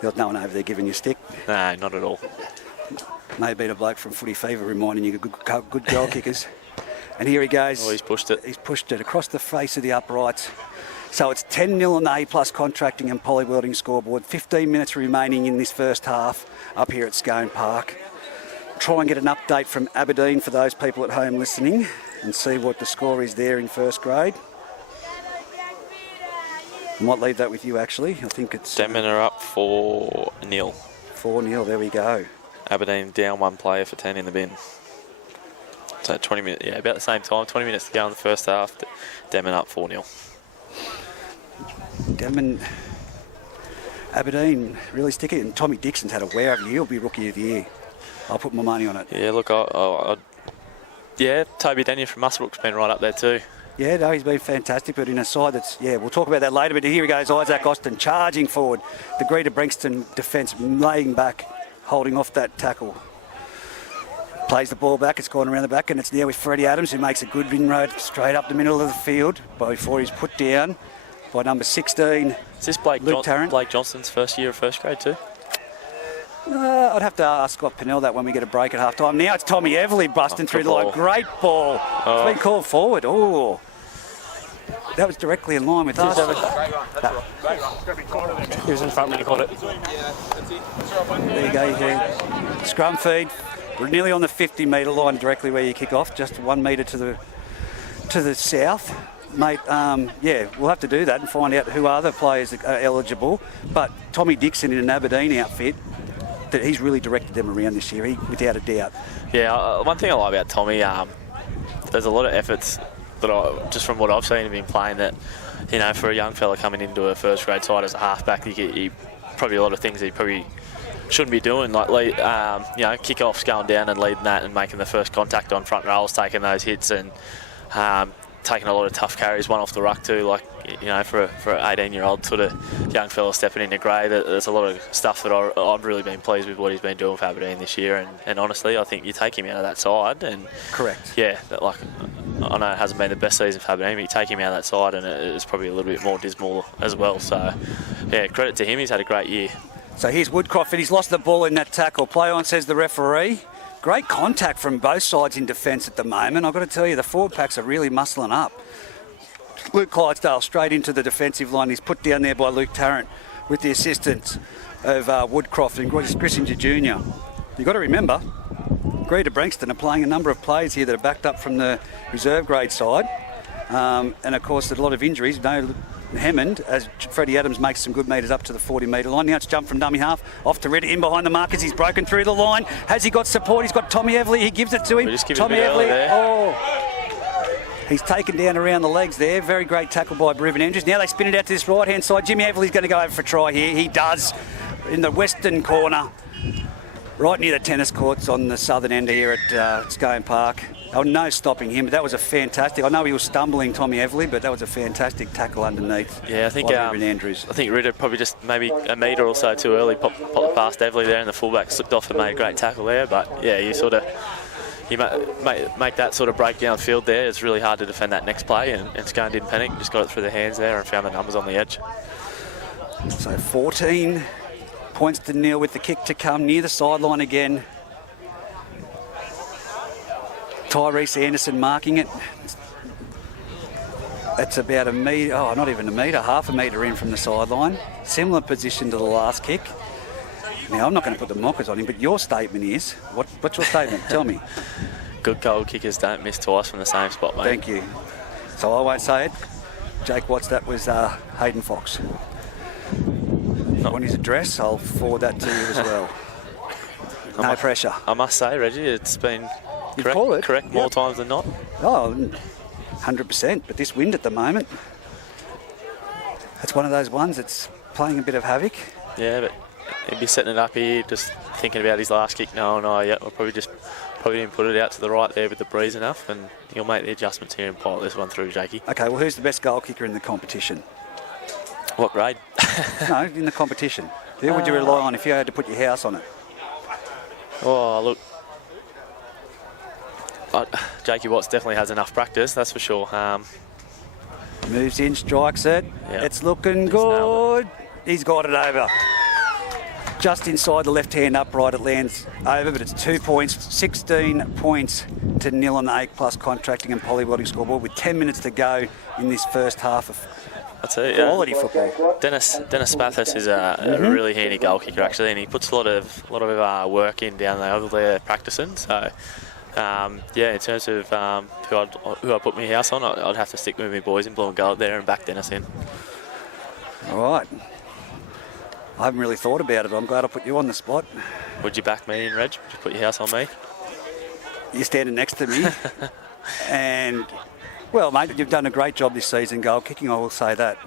There was no one over there giving you a stick. No, not at all. Maybe a bloke from Footy Fever reminding you good goal kickers. And here he goes. Oh, he's pushed it. He's pushed it across the face of the uprights. So it's 10-0 on the A+ contracting and polybuilding scoreboard. 15 minutes remaining in this first half up here at Scone Park. Try and get an update from Aberdeen for those people at home listening and see what the score is there in first grade. I might leave that with you, actually. I think it's... Denman are up 4-0. 4-0, there we go. Aberdeen down one player for 10 in the bin. So 20 minutes, about the same time, 20 minutes to go in the first half. Denman up 4-0. Denman, Aberdeen, really sticky. And Tommy Dixon's had a wow of a year. He'll be Rookie of the Year. I'll put my money on it. Yeah, look, Toby Daniel from Musselbrook's been right up there too. Yeah, no, he's been fantastic, but in a side that's, we'll talk about that later, but here he goes, Isaac Austin charging forward. The Greta Branxton defence laying back, holding off that tackle. Plays the ball back, it's gone around the back, and it's now with Freddie Adams, who makes a good inroad straight up the middle of the field before he's put down by number 16. Is this Blake Johnson's first year of first grade too? I'd have to ask Scott Pennell that when we get a break at half time. Now it's Tommy Everly busting through the line. Great ball. It's been called forward. Oh, that was directly in line with us. He was in front when he caught it. There you go. Yeah. Scrum feed. We're nearly on the 50-metre line, directly where you kick off, just 1 metre to the south. Mate, we'll have to do that and find out who other players are eligible. But Tommy Dixon in an Aberdeen outfit, that he's really directed them around this year, without a doubt. Yeah, one thing I like about Tommy, there's a lot of efforts that just from what I've seen him been playing that, for a young fella coming into a first grade side as a halfback, he probably a lot of things he probably shouldn't be doing, like kick-offs, going down and leading that and making the first contact on front rows, taking those hits and taking a lot of tough carries, one off the ruck too, for an 18-year-old sort of young fella stepping into grade. There's a lot of stuff that I've really been pleased with what he's been doing for Aberdeen this year, and honestly I think you take him out of that side and... Correct. Yeah, I know it hasn't been the best season for Aberdeen, but you take him out of that side and it's probably a little bit more dismal as well, so yeah, credit to him, he's had a great year. So here's Woodcroft, and he's lost the ball in that tackle. Play on, says the referee. Great contact from both sides in defence at the moment. I've got to tell you, the forward packs are really muscling up. Luke Clydesdale straight into the defensive line. He's put down there by Luke Tarrant with the assistance of Woodcroft and Grissinger Jr. You've got to remember, Greta Branxton are playing a number of players here that are backed up from the reserve grade side. And of course, there's a lot of injuries. No Hammond, as Freddie Adams makes some good metres up to the 40-metre line. Now it's jumped from dummy half off to Ritter in behind the markers. He's broken through the line. Has he got support? He's got Tommy Everly. He gives it to him. Tommy Everly. He's taken down around the legs there. Very great tackle by Brevin Andrews. Now they spin it out to this right-hand side. Jimmy Everly's going to go over for a try here. He does in the western corner, right near the tennis courts on the southern end here at Scone Park. Oh, no stopping him, but that was a fantastic. I know he was stumbling, Tommy Everly, but that was a fantastic tackle underneath. Yeah, I think Andrews. I think Ritter probably just maybe a metre or so too early popped past Everly there, and the fullback slipped off and made a great tackle there. But yeah, you make that sort of break downfield there. It's really hard to defend that next play, and Scone didn't panic, just got it through the hands there and found the numbers on the edge. So 14 points to nil with the kick to come near the sideline again. Tyrese Anderson marking it. It's about a metre, not even a metre, half a metre in from the sideline. Similar position to the last kick. Now, I'm not going to put the mockers on him, but your statement is, what's your statement? Tell me. Good goal kickers don't miss twice from the same spot, mate. Thank you. So I won't say it. Jake Watts, that was Hayden Fox. On his address, I'll forward that to you as well. No pressure. I must say, Reggie, it's been correct more times than not. Oh, 100%. But this wind at the moment, it's one of those ones that's playing a bit of havoc. Yeah, but he'd be setting it up here, just thinking about his last kick. We'll probably didn't put it out to the right there with the breeze enough, and he'll make the adjustments here and pilot this one through, Jakey. Okay, well, who's the best goal kicker in the competition? What grade? No, in the competition. Who would you rely on if you had to put your house on it? Oh, look. Jakey Watts definitely has enough practice, that's for sure. Moves in, strikes it. Yep. It's looking good. He's got it over. Just inside the left-hand upright, it lands over, but it's 2 points, 16 points to nil on the A+ contracting and polywelding scoreboard with 10 minutes to go in this first half of quality football. Dennis Spathis is a really handy goal kicker actually, and he puts a lot of work in down there over there practicing. So in terms of who I put my house on, I'd have to stick with my boys in blue and gold there and back Dennis in. All right. I haven't really thought about it. I'm glad I put you on the spot. Would you back me in, Reg? Would you put your house on me? You're standing next to me. And, well, mate, you've done a great job this season goal kicking, I will say that.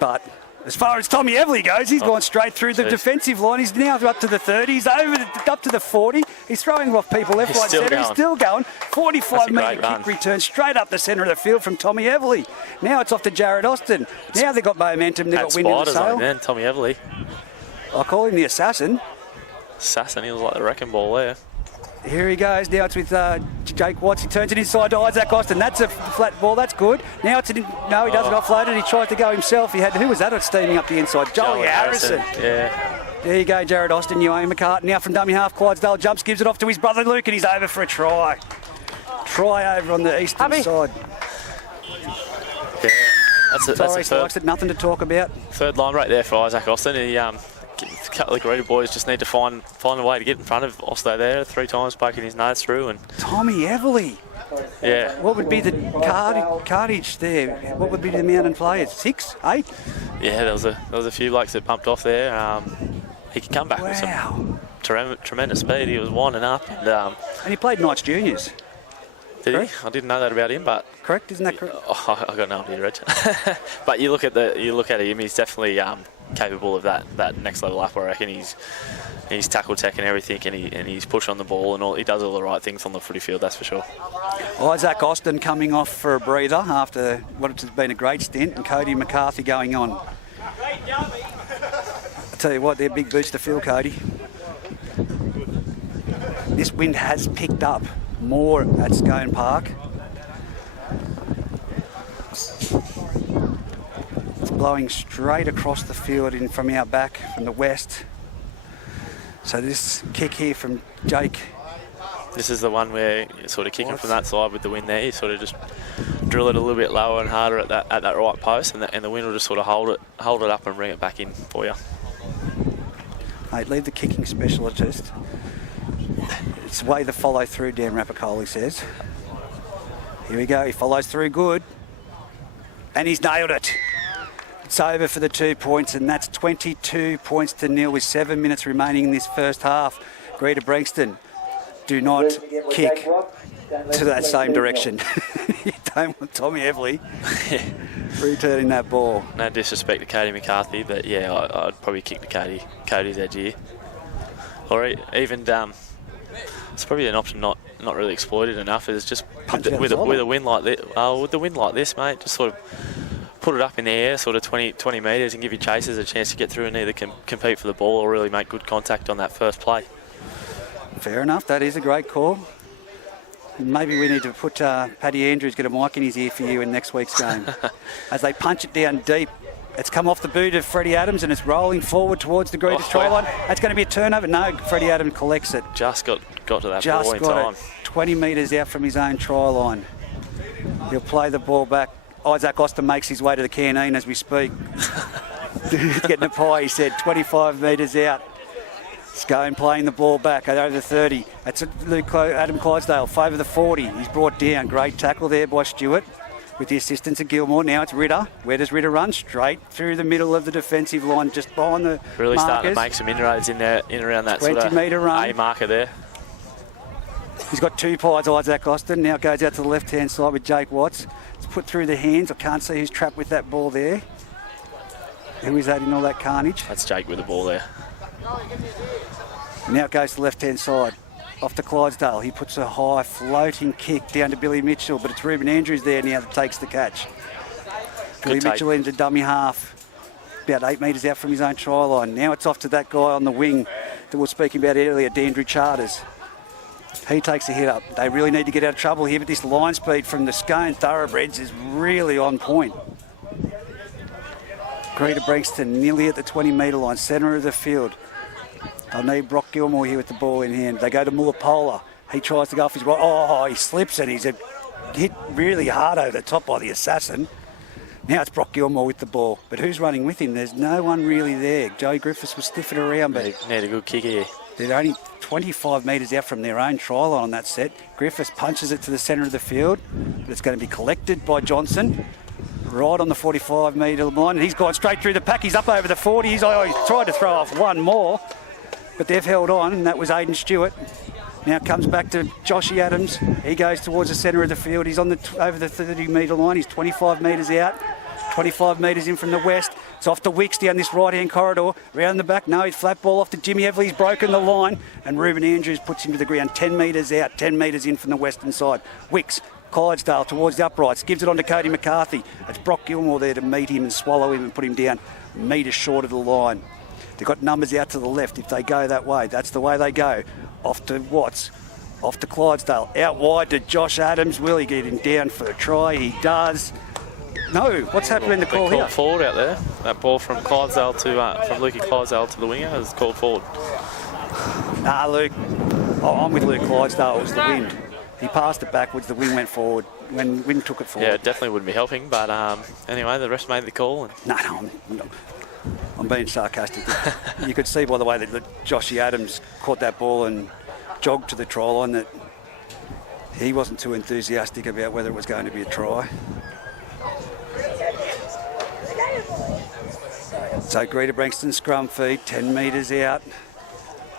But as far as Tommy Everly goes, he's gone straight through the defensive line. He's now up to the 30. He's up to the 40. He's throwing off people left, right, centre. He's still going. 45-metre kick return straight up the centre of the field from Tommy Everly. Now it's off to Jared Austin. Now they've got momentum. They've got wind in the sail. Man, Tommy Everly. I call him the assassin. He was like the wrecking ball there. Here he goes. Now it's with Jake Watts. He turns it inside to Isaac Austin. That's a flat ball. That's good. Now it's he doesn't offload it. He tries to go himself. Who was that steaming up the inside? Joey Harrison. Yeah. There you go, Jared Austin. You own McCartan. Now from dummy half, Clydesdale jumps, gives it off to his brother Luke, and he's over for a try. Try over on the eastern side. Yeah. That's likes it. Nothing to talk about. Third line right there for Isaac Austin. A couple of Greta boys just need to find a way to get in front of Osto there. 3 times poking his nose through. And Tommy Everly. Yeah. What would be the cartage there? What would be the amount in players? 6, 8? Yeah, there was a few blokes that pumped off there. He could come back with some tremendous speed. He was winding up. And he played Knights Juniors. Did he? I didn't know that about him, but correct, isn't that correct? I got no idea, Reg. But you look at him. He's definitely capable of that next level up. I reckon he's tackle tech and everything, and he's push on the ball and all. He does all the right things on the footy field, that's for sure. Isaac Austin coming off for a breather after what has been a great stint, and Cody McCarthy going on. I tell you what, they're big boots to fill, Cody. This wind has picked up more at Scone Park. It's blowing straight across the field from our back, from the west. So this kick here from Jake. This is the one where you're sort of kicking from that side with the wind there. You sort of just drill it a little bit lower and harder at that right post, and the wind will just sort of hold it up and bring it back in for you. Mate, leave the kicking specialist. It's the way the follow through, Dan Rapicoli says. Here we go, he follows through good. And he's nailed it. It's over for the 2 points, and that's 22 points to nil with 7 minutes remaining in this first half. Greta Branxton, do not kick to that same direction. You don't want Tommy Everly returning that ball. No disrespect to Katie McCarthy, but yeah, I'd probably kick to Cody's edge here. Or even, it's probably an option not really exploited enough, is just with a wind like this. With the wind like this, mate, just sort of put it up in the air, sort of 20 metres, and give your chasers a chance to get through and either compete for the ball or really make good contact on that first play. Fair enough, that is a great call. Maybe we need to put Paddy Andrews, get a mic in his ear for you in next week's game. As they punch it down deep, it's come off the boot of Freddie Adams and it's rolling forward towards the Greta's try line. That's going to be a turnover. No, Freddie Adams collects it. Just got to that Just ball in got time. it. 20 metres out from his own try line. He'll play the ball back. Isaac Austin makes his way to the canteen as we speak. Getting a pie, he said. 25 metres out. Scone playing the ball back at over 30. That's Adam Clydesdale, favour the 40. He's brought down. Great tackle there by Stewart with the assistance of Gilmore. Now it's Ritter. Where does Ritter run? Straight through the middle of the defensive line, just behind the really markers. Starting to make some inroads in around that 20 sort of metre run. A marker there. He's got two pies, Isaac Austin. Now it goes out to the left-hand side with Jake Watts. It's put through the hands. I can't see who's trapped with that ball there. Who is that in all that carnage? That's Jake with the ball there. Now it goes to the left-hand side. Off to Clydesdale. He puts a high floating kick down to Billy Mitchell, but it's Ruben Andrews there now that takes the catch. Billy Mitchell into dummy half, about 8 metres out from his own try line. Now it's off to that guy on the wing that we were speaking about earlier, Dandrew Charters. He takes a hit up. They really need to get out of trouble here, but this line speed from the Scone thoroughbreds is really on point. Greta Branxton nearly at the 20-metre line, centre of the field. They'll need Brock Gilmore here with the ball in hand. They go to Mullapola. He tries to go off his right. Oh, he slips and he's hit really hard over the top by the assassin. Now it's Brock Gilmore with the ball. But who's running with him? There's no one really there. Joey Griffiths was stiffing around, but need a good kick here. They're only 25 metres out from their own try line on that set. Griffiths punches it to the centre of the field, but it's going to be collected by Johnson. Right on the 45-metre line. He's gone straight through the pack. He's up over the 40. He's tried to throw off one more, but they've held on, and that was Aidan Stewart. Now it comes back to Joshy Adams. He goes towards the centre of the field. He's on over the 30-metre line. He's 25 metres out, 25 metres in from the west. It's off to Wicks down this right-hand corridor. Round the back, no, he's flat ball off to Jimmy Everly. He's broken the line, and Ruben Andrews puts him to the ground 10 metres out, 10 metres in from the western side. Wicks, Clydesdale towards the uprights, gives it on to Cody McCarthy. It's Brock Gilmore there to meet him and swallow him and put him down metres short of the line. They've got numbers out to the left if they go that way. That's the way they go. Off to Watts. Off to Clydesdale. Out wide to Josh Adams. Will he get him down for a try? He does. No. What's happening in the call here? Called forward out there. That ball from Clydesdale from Lukey Clydesdale to the winger is called forward. Luke. I'm with Luke Clydesdale. It was the wind. He passed it backwards. The wind went forward. When wind took it forward. Yeah, it definitely wouldn't be helping. But anyway, the rest made the call. No, I'm being sarcastic. You could see by the way that Joshy Adams caught that ball and jogged to the try line that he wasn't too enthusiastic about whether it was going to be a try. So Greta Branxton scrum feed, 10 metres out.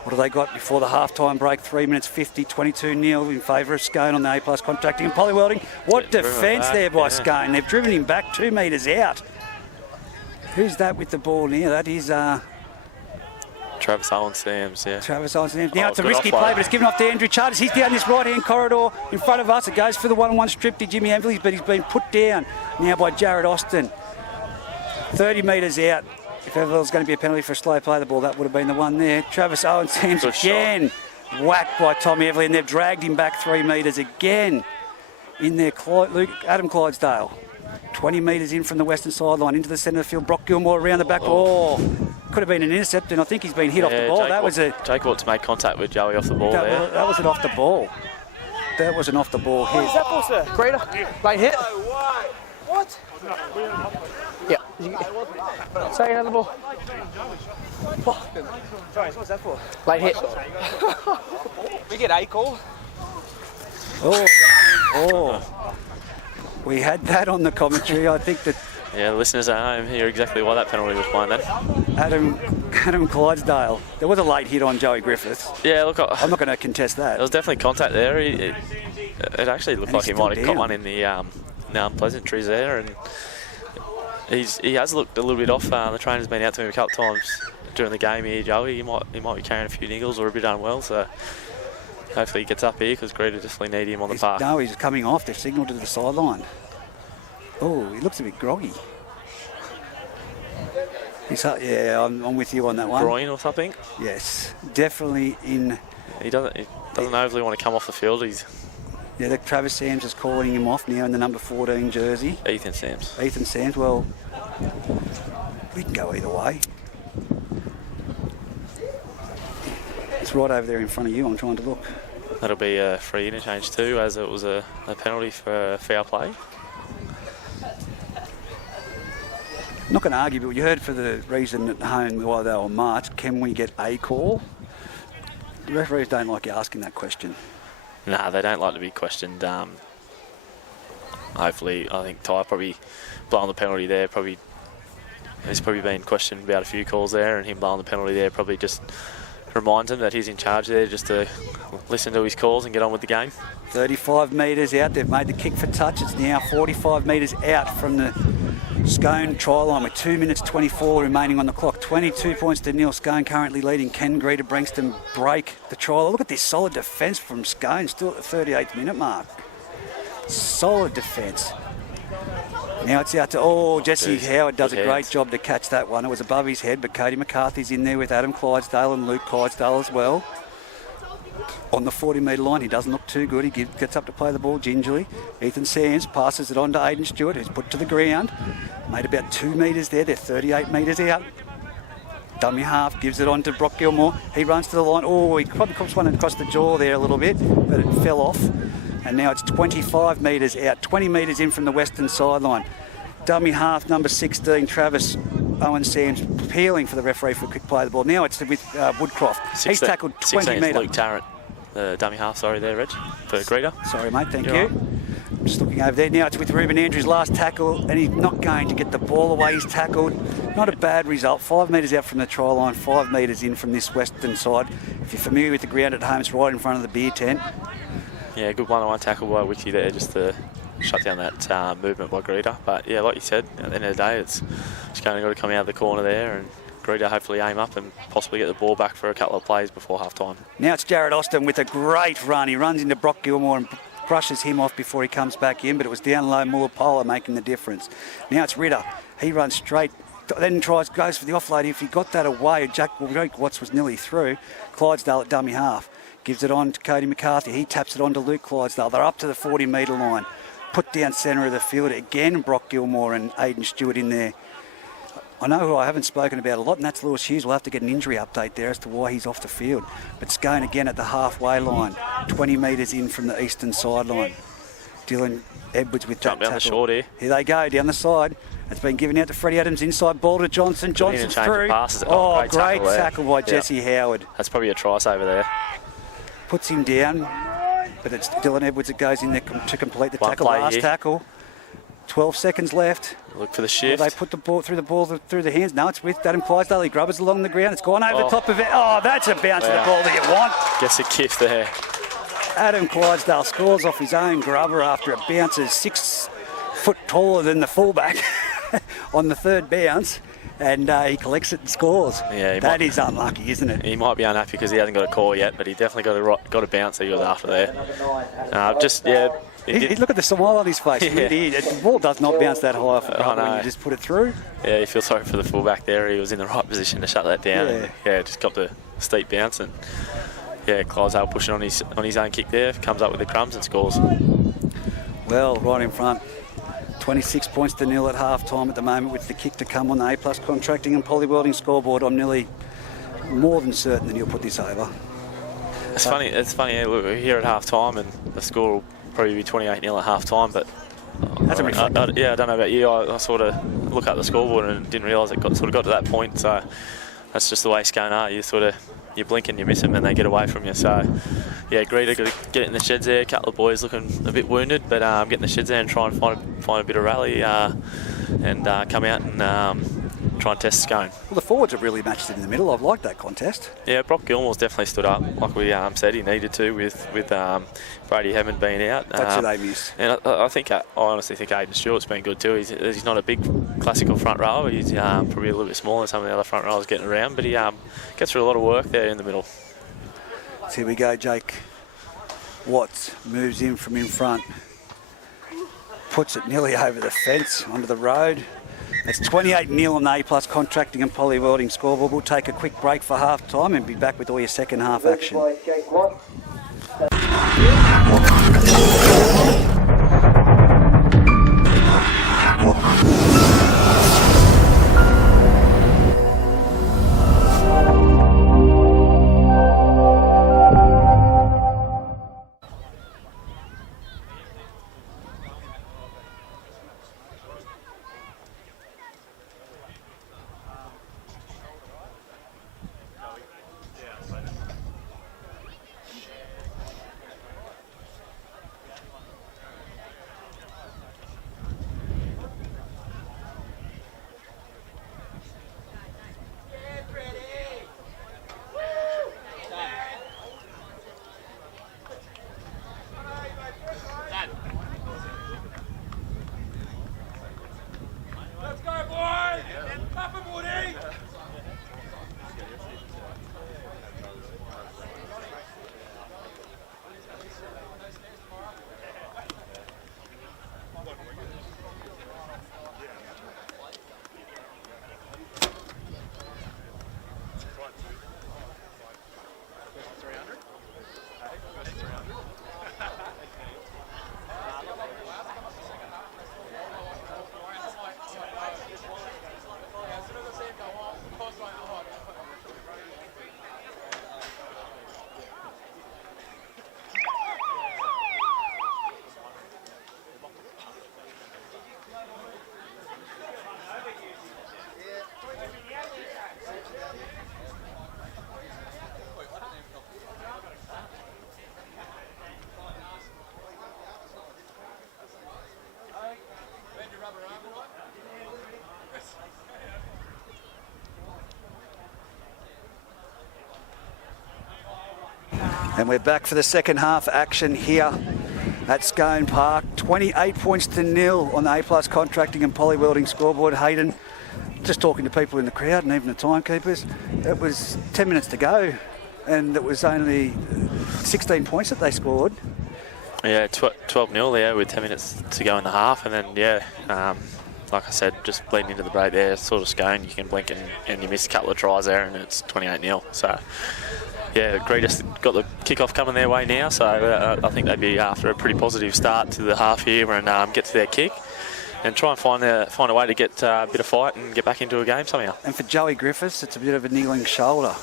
What have they got before the half-time break? 3 minutes 50, 22-0 in favour of Scone on the A+ contracting and poly welding. What defence there by Scone. They've driven him back 2 metres out. Who's that with the ball now? That is Travis Owen-Sams, yeah. Travis Owen-Sams. Now it's a risky play, but it's given off to Andrew Charters. He's down this right-hand corridor in front of us. It goes for the one-on-one strip to Jimmy Everly, but he's been put down now by Jared Austin. 30 metres out. If ever there was going to be a penalty for a slow play of the ball, that would have been the one there. Travis Owen-Sams again whacked by Tommy Everly, and they've dragged him back 3 metres again in there. Adam Clydesdale. 20 metres in from the western sideline into the centre of the field. Brock Gilmore around the back. Oh, could have been an intercept, and I think he's been hit off the ball. Jake Watts made contact with Joey off the ball there. That wasn't off the ball. That wasn't off the ball hit. What is that ball, sir? Greta? Late hit? Yeah. Say another ball. Sorry, what's that for? Late hit. We get A call. Oh. We had that on the commentary. I think that Yeah, the listeners at home hear exactly why that penalty was blown then. Adam Clydesdale. There was a late hit on Joey Griffiths. Yeah, look, I'm not going to contest that. there was definitely contact there. It actually looked And like he's he might have still got down. one in the unpleasantries there, and he has looked a little bit off. The trainer's been out to him a couple of times during the game here, Joey. He might be carrying a few niggles or a bit unwell, so hopefully he gets up here because Greta definitely need him on the park. No, he's coming off. They've signalled to the sideline. Oh, he looks a bit groggy. Yeah, I'm with you on that one. Groin or something. Yes, definitely in. He doesn't overly want to come off the field. Yeah, the Travis Sams is calling him off now in the number 14 jersey. Ethan Sams. Ethan Sams, well, we can go either way. It's right over there in front of you. I'm trying to look. That'll be a free interchange too, as it was a penalty for foul play. I'm not going to argue, but you heard for the reason at home why they were marked, can we get a call? The referees don't like you asking that question. Nah, they don't like to be questioned. Hopefully, I think Ty probably blowing the penalty there. He's probably been questioned about a few calls there, and him blowing the penalty there probably just reminds him that he's in charge there, just to listen to his calls and get on with the game. 35 metres out. They've made the kick for touch. It's now 45 metres out from the Scone try line with 2 minutes 24 remaining on the clock. 22 points to nil. Scone currently leading. Can Greta Branxton break the try line? Look at this solid defence from Scone, still at the 38th minute mark. Solid defence. Now it's out to, Jesse Howard does a great job to catch that one. It was above his head, but Cody McCarthy's in there with Adam Clydesdale and Luke Clydesdale as well. On the 40-metre line, he doesn't look too good. He gets up to play the ball gingerly. Ethan Sands passes it on to Aidan Stewart, who's put to the ground. Made about 2 metres there. They're 38 metres out. Dummy half gives it on to Brock Gilmore. He runs to the line. He probably comes one across the jaw there a little bit, but it fell off. And now it's 25 metres out, 20 metres in from the western sideline. Dummy half, number 16, Travis Owen Sams, appealing for the referee for a quick play of the ball. Now it's with Woodcroft. He's tackled 20 metres. Luke Tarrant, the dummy half, there, Reg, for Greta. Sorry, mate, thank You're you. I'm just looking over there. Now it's with Ruben Andrews' last tackle, and he's not going to get the ball away. He's tackled. Not a bad result. 5 metres out from the try line, 5 metres in from this western side. If you're familiar with the ground at home, it's right in front of the beer tent. Yeah, good one-on-one tackle by Wiki there, just to shut down that movement by Greta. But yeah, like you said, at the end of the day, it's going to come out of the corner there, and Greta hopefully aim up and possibly get the ball back for a couple of plays before half-time. Now it's Jared Austin with a great run. He runs into Brock Gilmore and brushes him off before he comes back in, but it was down low, Mullapola making the difference. Now it's Ritter. He runs straight, then goes for the offload. If he got that away, Jake Watts was nearly through. Clydesdale at dummy half. Gives it on to Cody McCarthy. He taps it on to Luke Clydesdale. They're up to the 40-metre line. Put down centre of the field. Again, Brock Gilmore and Aidan Stewart in there. I know who I haven't spoken about a lot, and that's Lewis Hughes. We'll have to get an injury update there as to why he's off the field. But Scone again at the halfway line. 20 metres in from the eastern sideline. Dylan Edwards with Jump that down tackle. the short here. Here they go, down the side. It's been given out to Freddie Adams, inside ball to Johnson. Johnson's through. Great tackle by Jesse Howard. That's probably a try over there. Puts him down, but it's Dylan Edwards that goes in there to complete the One tackle. play Last here. tackle. 12 seconds left. Look for the shift. They put the ball through the hands. No, it's with Adam Clydesdale. He grubbers along the ground. It's gone over the top of it. Oh, that's a bounce of the ball that you want. Gets a kiss there. Adam Clydesdale scores off his own grubber after it bounces 6 foot taller than the fullback on the third bounce. And he collects it and scores. Yeah, that is unlucky, isn't it? He might be unhappy because he hasn't got a call yet, but he definitely got a bounce that he was after there. Look at the smile on his face. Yeah. The ball does not bounce that high for when you just put it through. Yeah, you feel sorry for the fullback there. He was in the right position to shut that down. Yeah. Just got the steep bounce, and Clydesdale pushing on his own kick there, comes up with the crumbs and scores. Well, right in front. 26 points to nil at half-time at the moment with the kick to come on the A+ Contracting and Poly Welding scoreboard. I'm nearly more than certain that he'll put this over. It's funny. Look, we're here at half-time and the score will probably be 28-0 at half-time, but Hasn't reflected. Yeah, I don't know about you. I sort of look up the scoreboard and didn't realise it got to that point. So that's just the way Scone are. You blink and you miss them and they get away from you. So yeah, Greta got to get it in the sheds there. A couple of boys looking a bit wounded, but get in the sheds there and try and find a bit of rally and come out and try and test Scone. Well, the forwards have really matched it in the middle. I've liked that contest. Yeah, Brock Gilmore's definitely stood up, like we said he needed to with Brady Hammond being out. That's who they miss. And I honestly think Aiden Stewart's been good too. He's not a big classical front rower. He's probably a little bit smaller than some of the other front rowers getting around, but he gets through a lot of work there in the middle. So here we go, Jake. Watts moves in from in front. Puts it nearly over the fence, onto the road. It's 28-0 on the A+ Contracting and Poly Welding scoreboard. We'll take a quick break for half time and be back with all your second half action. And we're back for the second half action here at Scone Park. 28 points to 0 on the A+ Contracting and Poly Welding scoreboard. Hayden, just talking to people in the crowd and even the timekeepers, it was 10 minutes to go and it was only 16 points that they scored. Yeah, 12-0 there with 10 minutes to go in the half, and then like I said, just bleeding into the break there, sort of Scone, you can blink and you miss a couple of tries there and it's 28-0. So yeah, Greta's got the kick-off coming their way now, so I think they'd be after a pretty positive start to the half here and get to their kick and try and find a way to get a bit of fight and get back into a game somehow. And for Joey Griffiths, it's a bit of a niggling shoulder.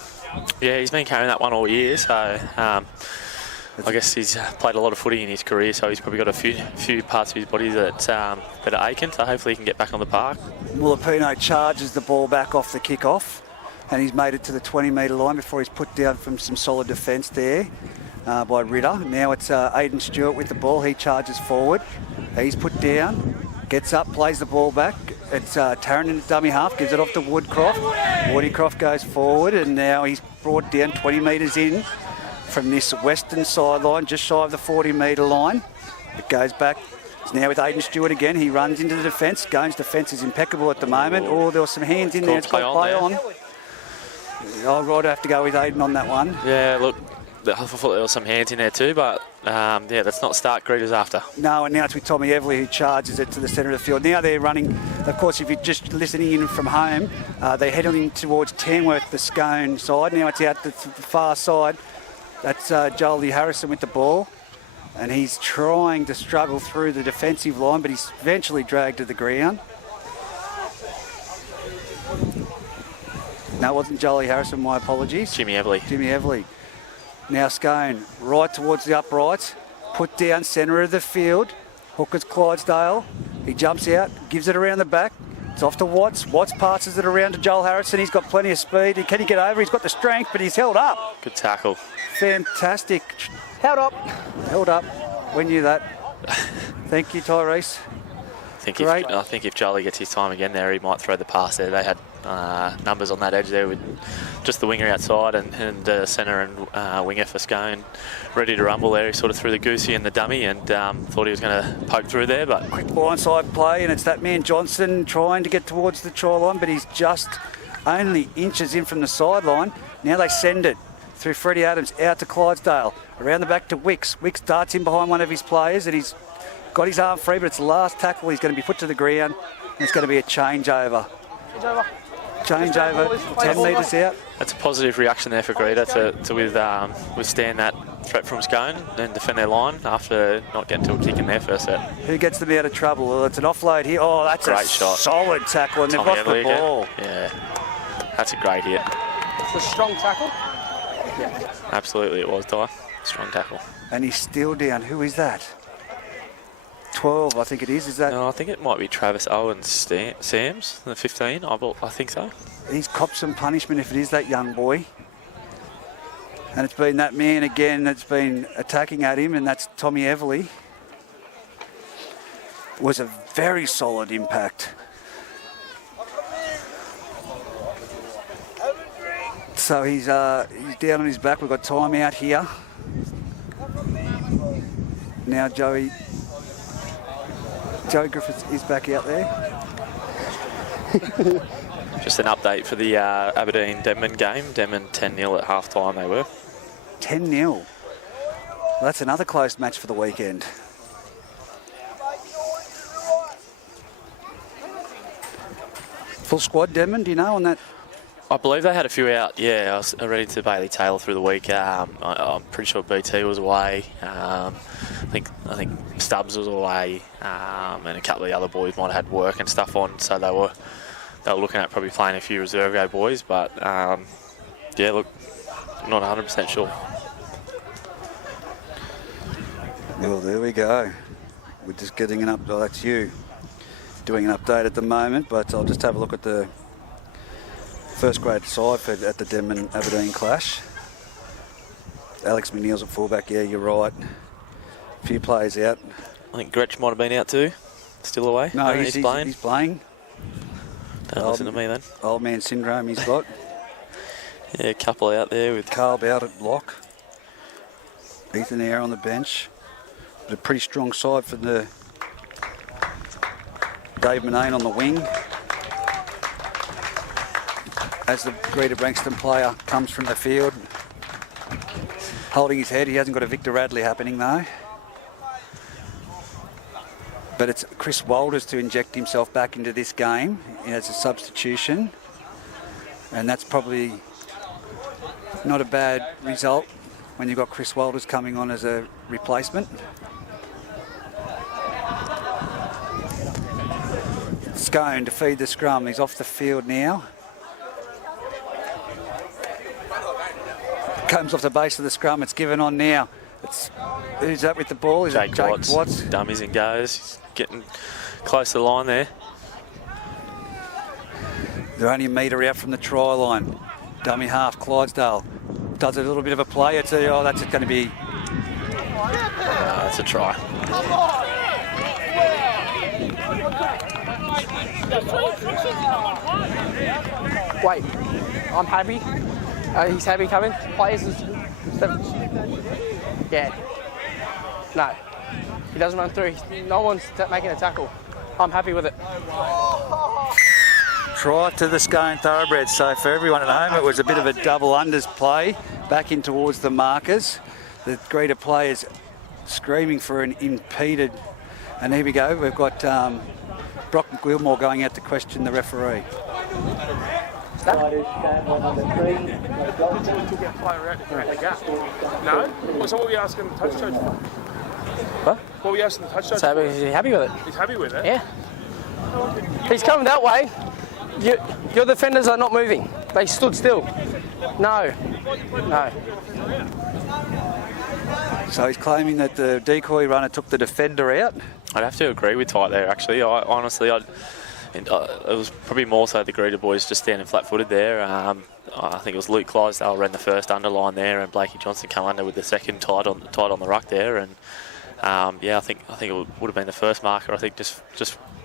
Yeah, he's been carrying that one all year, so I guess he's played a lot of footy in his career, so he's probably got a few parts of his body that are aching, so hopefully he can get back on the park. Mulapino charges the ball back off the kick-off, and he's made it to the 20-metre line before he's put down from some solid defence there by Ritter. Now it's Aiden Stewart with the ball. He charges forward. He's put down, gets up, plays the ball back. It's Tarrant in the dummy half, gives it off to Woodcroft. Woodcroft goes forward, and now he's brought down 20 metres in from this western sideline, just shy of the 40-metre line. It goes back. It's now with Aiden Stewart again. He runs into the defence. Scone's defence is impeccable at the moment. Oh, there were some hands in there. It's got play on. I'd have to go with Aiden on that one. Yeah, look, I thought there were some hands in there too, but that's not start Greta's after. No, and now it's with Tommy Everly who charges it to the centre of the field. Now they're running, of course, if you're just listening in from home, they're heading towards Tamworth, the Scone side. Now it's out the far side. That's Jolie Harrison with the ball, and he's trying to struggle through the defensive line, but he's eventually dragged to the ground. No, it wasn't Jolie Harrison, my apologies. Jimmy Everly. Now Scone, right towards the uprights, put down centre of the field. Hooker's Clydesdale. He jumps out, gives it around the back. It's off to Watts. Watts passes it around to Joel Harrison. He's got plenty of speed. Can he get over? He's got the strength, but he's held up. Good tackle. Fantastic. Held up. Held up. We knew that. Thank you, Tyrese. I think if Charlie gets his time again there, he might throw the pass there. They had numbers on that edge there with just the winger outside and centre and winger for Scone ready to rumble there. He sort of threw the goosey and the dummy and thought he was going to poke through there. But Quick blindside play, and it's that man Johnson trying to get towards the try line, but he's just only inches in from the sideline. Now they send it through Freddie Adams out to Clydesdale, around the back to Wicks. Wicks darts in behind one of his players, and he's got his arm free, but it's the last tackle. He's going to be put to the ground, and it's going to be a changeover. Changeover, 10 metres out. That's a positive reaction there for Greta to withstand that threat from Scone and defend their line after not getting to a kick in their first set. Who gets them out of trouble? Well, it's an offload here. Oh, that's Great a shot. Solid tackle, and they've Tommy lost the Edley ball. again. Yeah, that's a great hit. It's a strong tackle. Yeah. Absolutely, it was, Di. Strong tackle. And he's still down. Who is that? 12, I think it is. Is that? No, I think it might be Travis Owen's Sam's, the 15. I think so. He's copped some punishment if it is that young boy. And it's been that man again that's been attacking at him, and that's Tommy Everly. Was a very solid impact. So he's down on his back. We've got time out here. Now Joey Griffiths is back out there. Just an update for the Aberdeen-Denman game. Denman 10-0 at half-time they were. 10-0. Well, that's another close match for the weekend. Full squad, Denman, do you know on that? I believe they had a few out. Yeah, I was ready to Bailey Taylor through the week. I'm pretty sure BT was away. I think Stubbs was away, and a couple of the other boys might have had work and stuff on, so they were looking at probably playing a few reserve grade boys. But yeah, look, not 100% sure. Well, there we go. We're just getting an update. Oh, that's you doing an update at the moment, but I'll just have a look at the first grade side at the Denman Aberdeen clash. Alex McNeil's at fullback. Yeah, you're right. A few players out. I think Gretsch might have been out too. Still away? No, he's playing. He's playing. Don't listen to me then. Old man syndrome he's got. Yeah, a couple out there with Carl Bout at block. Ethan Eyre on the bench. But a pretty strong side for the Dave Manane on the wing. As the Greta Branxton player comes from the field, holding his head. He hasn't got a Victor Radley happening though. But it's Chris Walters to inject himself back into this game as a substitution. And that's probably not a bad result when you've got Chris Walters coming on as a replacement. Scone to feed the scrum. He's off the field now. Comes off the base of the scrum. It's given on now. Who's that with the ball? Is Jake it Jake Watts? Dummies and goes. He's getting close to the line there. They're only a metre out from the try line. Dummy half, Clydesdale. Does a little bit of a play. That's going to be... It's a try. Wait, I'm happy. He's happy coming. Players is... Yeah. No. He doesn't run through. No one's making a tackle. I'm happy with it. Try to the Scone thoroughbred. So for everyone at home, it was a bit of a double unders play back in towards the markers. The Greta players screaming for an impeded. And here we go. We've got Brock McWilmore going out to question the referee. No? So what were you asking the touch coach for? What? What were you asking the touch coach So for? is he happy with it? He's happy with it? Yeah. He's coming that way. Your defenders are not moving. They stood still. No. So he's claiming that the decoy runner took the defender out. I'd have to agree with Ty there, actually. It was probably more so the Greta boys just standing flat-footed there. I think it was Luke Clydesdale ran the first underline there, and Blakey Johnson come under with the second tied on the ruck there. And I think it would have been the first marker. I think just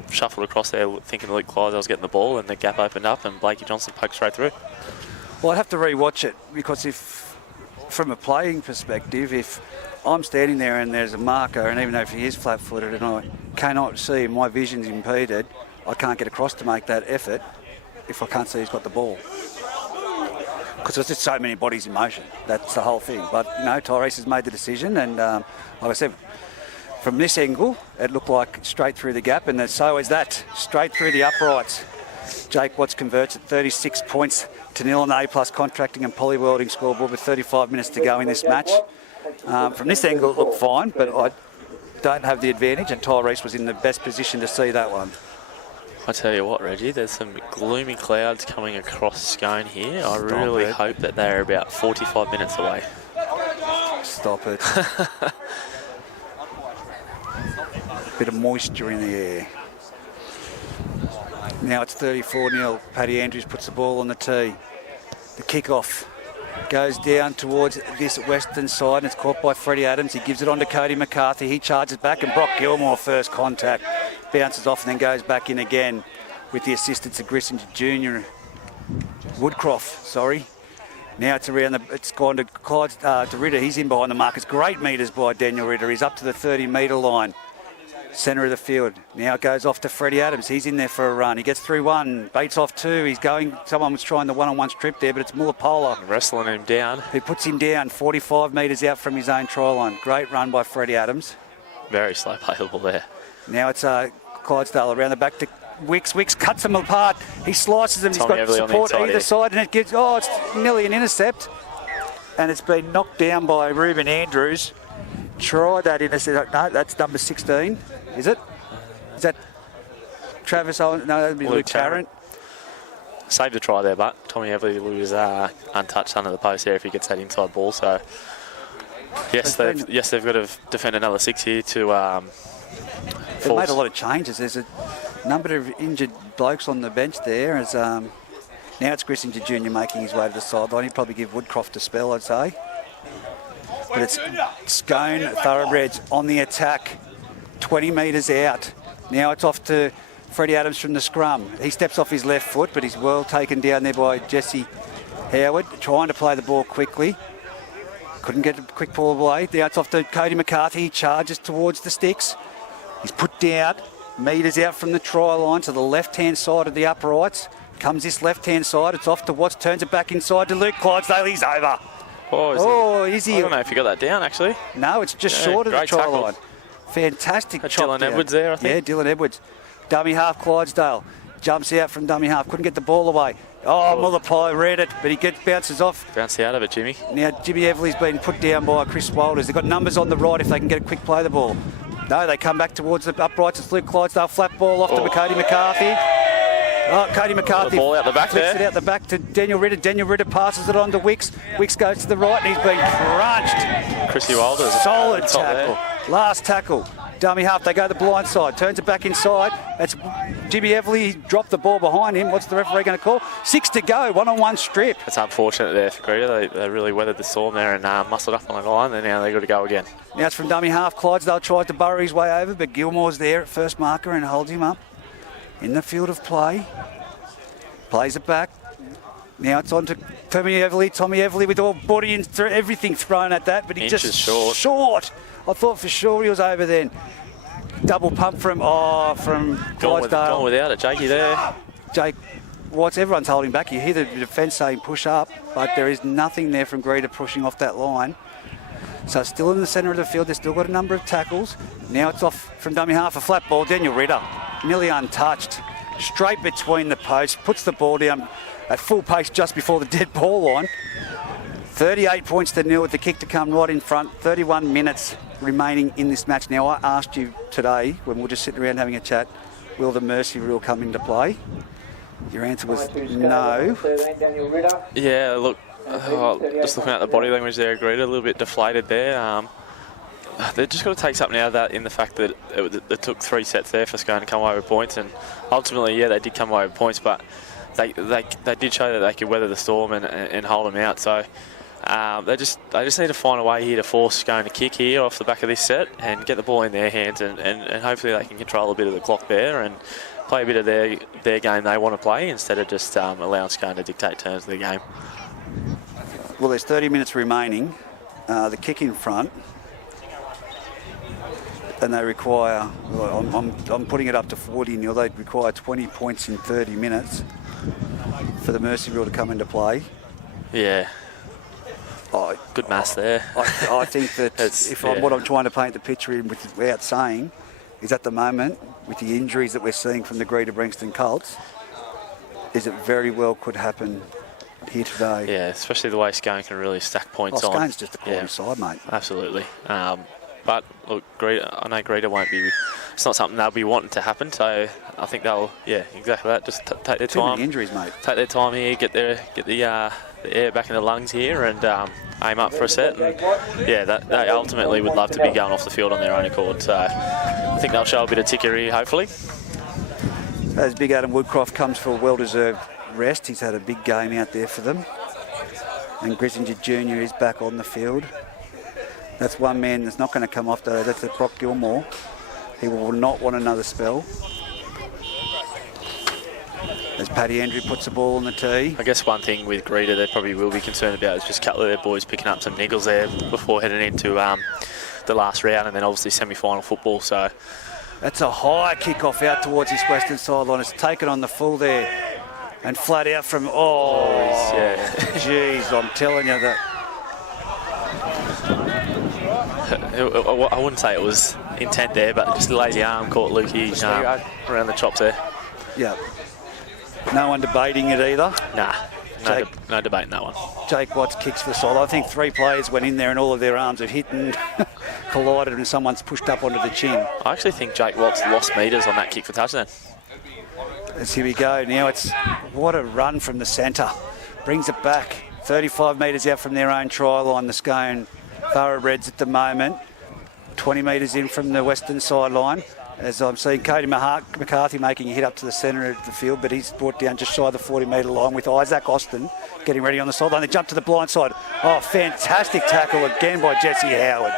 shuffled across there, thinking Luke Clydesdale was getting the ball, and the gap opened up, and Blakey Johnson poked straight through. Well, I'd have to re-watch it, because if, from a playing perspective, if I'm standing there and there's a marker, and even though if he is flat-footed and I cannot see him, my vision's impeded, I can't get across to make that effort if I can't see he's got the ball. Because there's just so many bodies in motion. That's the whole thing. But, Tyrese has made the decision, and like I said, from this angle, it looked like straight through the gap, and so is that, straight through the uprights. Jake Watts converts at 36 points to 0 on the A+ contracting and poly welding scoreboard with 35 minutes to go in this match. From this angle, it looked fine, but I don't have the advantage, and Tyrese was in the best position to see that one. I tell you what, Reggie, there's some gloomy clouds coming across Scone here. I really hope that they're about 45 minutes away. Stop it. Bit of moisture in the air. Now it's 34-0. Paddy Andrews puts the ball on the tee. The kick-off goes down towards this western side, and it's caught by Freddie Adams. He gives it on to Cody McCarthy. He charges back, and Brock Gilmore first contact. Bounces off and then goes back in again with the assistance of Grissinger Jr. Woodcroft. Now it's gone to Clyde, to Ritter. He's in behind the mark. It's great metres by Daniel Ritter. He's up to the 30-metre line. Centre of the field. Now it goes off to Freddie Adams. He's in there for a run. He gets through one. Bates off two. He's going. Someone was trying the one-on-one strip there, but it's Mullapola. Wrestling him down. Who puts him down 45 metres out from his own try line. Great run by Freddie Adams. Very slow playable there. Now it's Clydesdale around the back to Wicks. Wicks cuts him apart. He slices him. Tommy He's got support either side, and it gives. Oh, it's nearly an intercept. And it's been knocked down by Ruben Andrews. Tried that intercept. No, that's number 16. Is it? Is that Travis Owen? No, that'd be Luke Tarrant. Saved the try there, but Tommy Everly was untouched under the post there if he gets that inside ball. So yes, they've got to defend another 6 here to. They've made a lot of changes. There's a number of injured blokes on the bench there. As now it's Grissinger Jr. making his way to the sideline. He'd probably give Woodcroft a spell, I'd say. But it's Scone Thoroughbreds on the attack. 20 metres out. Now it's off to Freddie Adams from the scrum. He steps off his left foot, but he's well taken down there by Jesse Howard, trying to play the ball quickly. Couldn't get a quick ball away. Now it's off to Cody McCarthy. He charges towards the sticks. He's put down, metres out from the try line to the left-hand side of the uprights. Comes this left-hand side. It's off to Watts, turns it back inside to Luke Clydesdale. He's over. Is he? I don't know if you got that down, actually. No, it's just short of the try tackle line. Fantastic chop Dylan down. Edwards there, I think. Yeah, Dylan Edwards. Dummy half Clydesdale. Jumps out from dummy half. Couldn't get the ball away. Mullapola read it, but he bounces off. Bounce out of it, Jimmy. Now, Jimmy Everly's been put down by Chris Walters. They've got numbers on the right if they can get a quick play of the ball. No, they come back towards the uprights. It's Luke Clydesdale. Flat ball off to Cody McCarthy. Cody McCarthy the ball out the back flicks there. it out the back to Daniel Ritter. Daniel Ritter passes it on to Wicks. Wicks goes to the right and he's been crunched. Chrissy Walters. Solid tackle. Last tackle. Dummy half, they go the blind side, turns it back inside. That's Jimmy Everly, he dropped the ball behind him. What's the referee going to call? 6 to go, one-on-one strip. It's unfortunate there for Greta. They really weathered the storm there and muscled up on the line, and now they've got to go again. Now it's from dummy half. Clydesdale tries to burrow his way over, but Gilmore's there at first marker and holds him up in the field of play. Plays it back. Now it's on to Tommy Everly with all body and everything thrown at that, but he Inches just short. I thought for sure he was over then. Double pump from Clydesdale. Gone without it, Jakey there. Jake Watts, everyone's holding back. You hear the defence saying push up, but there is nothing there from Greta pushing off that line. So still in the centre of the field, they've still got a number of tackles. Now it's off from dummy half, a flat ball. Daniel Ritter, nearly untouched. Straight between the posts, puts the ball down at full pace just before the dead ball line. 38 points to 0 with the kick to come right in front. 31 minutes remaining in this match. Now, I asked you today, when we were just sitting around having a chat, will the mercy rule come into play? Your answer was no. Yeah, look, just looking at the body language there, Greta, a little bit deflated there. they've just got to take something out of that in the fact that it took 3 sets there for Scone to come away with points, and ultimately, yeah, they did come away with points, but they did show that they could weather the storm and hold them out. So they just need to find a way here to force Scone to kick here off the back of this set and get the ball in their hands, and hopefully they can control a bit of the clock there and play a bit of their game they want to play instead of just allowing Scone to dictate terms of the game. Well, there's 30 minutes remaining. The kick in front, and they require, well, I'm putting it up to 40-0. They require 20 points in 30 minutes for the Mercy rule to come into play. Yeah. Good maths there. I think that what I'm trying to paint the picture in without saying is at the moment, with the injuries that we're seeing from the Greta Branxton Colts, is it very well could happen here today. Yeah, especially the way Scone can really stack points on. Scone's just a quality side, mate. Absolutely. But look, I know Greta won't be. It's not something they'll be wanting to happen. So I think they'll, exactly that. Just take their time. Too many injuries, mate. Take their time here, get the air back in the lungs here, and aim up for a set. And they ultimately would love to be going off the field on their own accord. So I think they'll show a bit of ticker here, hopefully. As Big Adam Woodcroft comes for a well-deserved rest, he's had a big game out there for them. And Grissinger Jr. is back on the field. That's one man that's not going to come off, though. That's Brock Gilmore. He will not want another spell. As Paddy Andrew puts the ball on the tee. I guess one thing with Greta they probably will be concerned about is just a couple of their boys picking up some niggles there before heading into the last round and then obviously semi-final football. So that's a high kick-off out towards this western sideline. It's taken on the full there and flat out from, jeez, I'm telling you that. I wouldn't say it was intent there, but just a lazy arm caught Lukey around the chops there. Yeah. No one debating it either. Nah, no debating that one. Jake Watts kicks for the side. I think 3 players went in there and all of their arms have hit and collided and someone's pushed up onto the chin. I actually think Jake Watts lost metres on that kick for touchdown. As here we go. Now it's, what a run from the centre. Brings it back 35 metres out from their own try line. The Scone Thoroughbreds at the moment. 20 metres in from the western sideline. As I'm seeing Cody McCarthy making a hit up to the centre of the field, but he's brought down just shy of the 40-metre line with Isaac Austin getting ready on the sideline. They jump to the blind side. Oh, fantastic tackle again by Jesse Howard.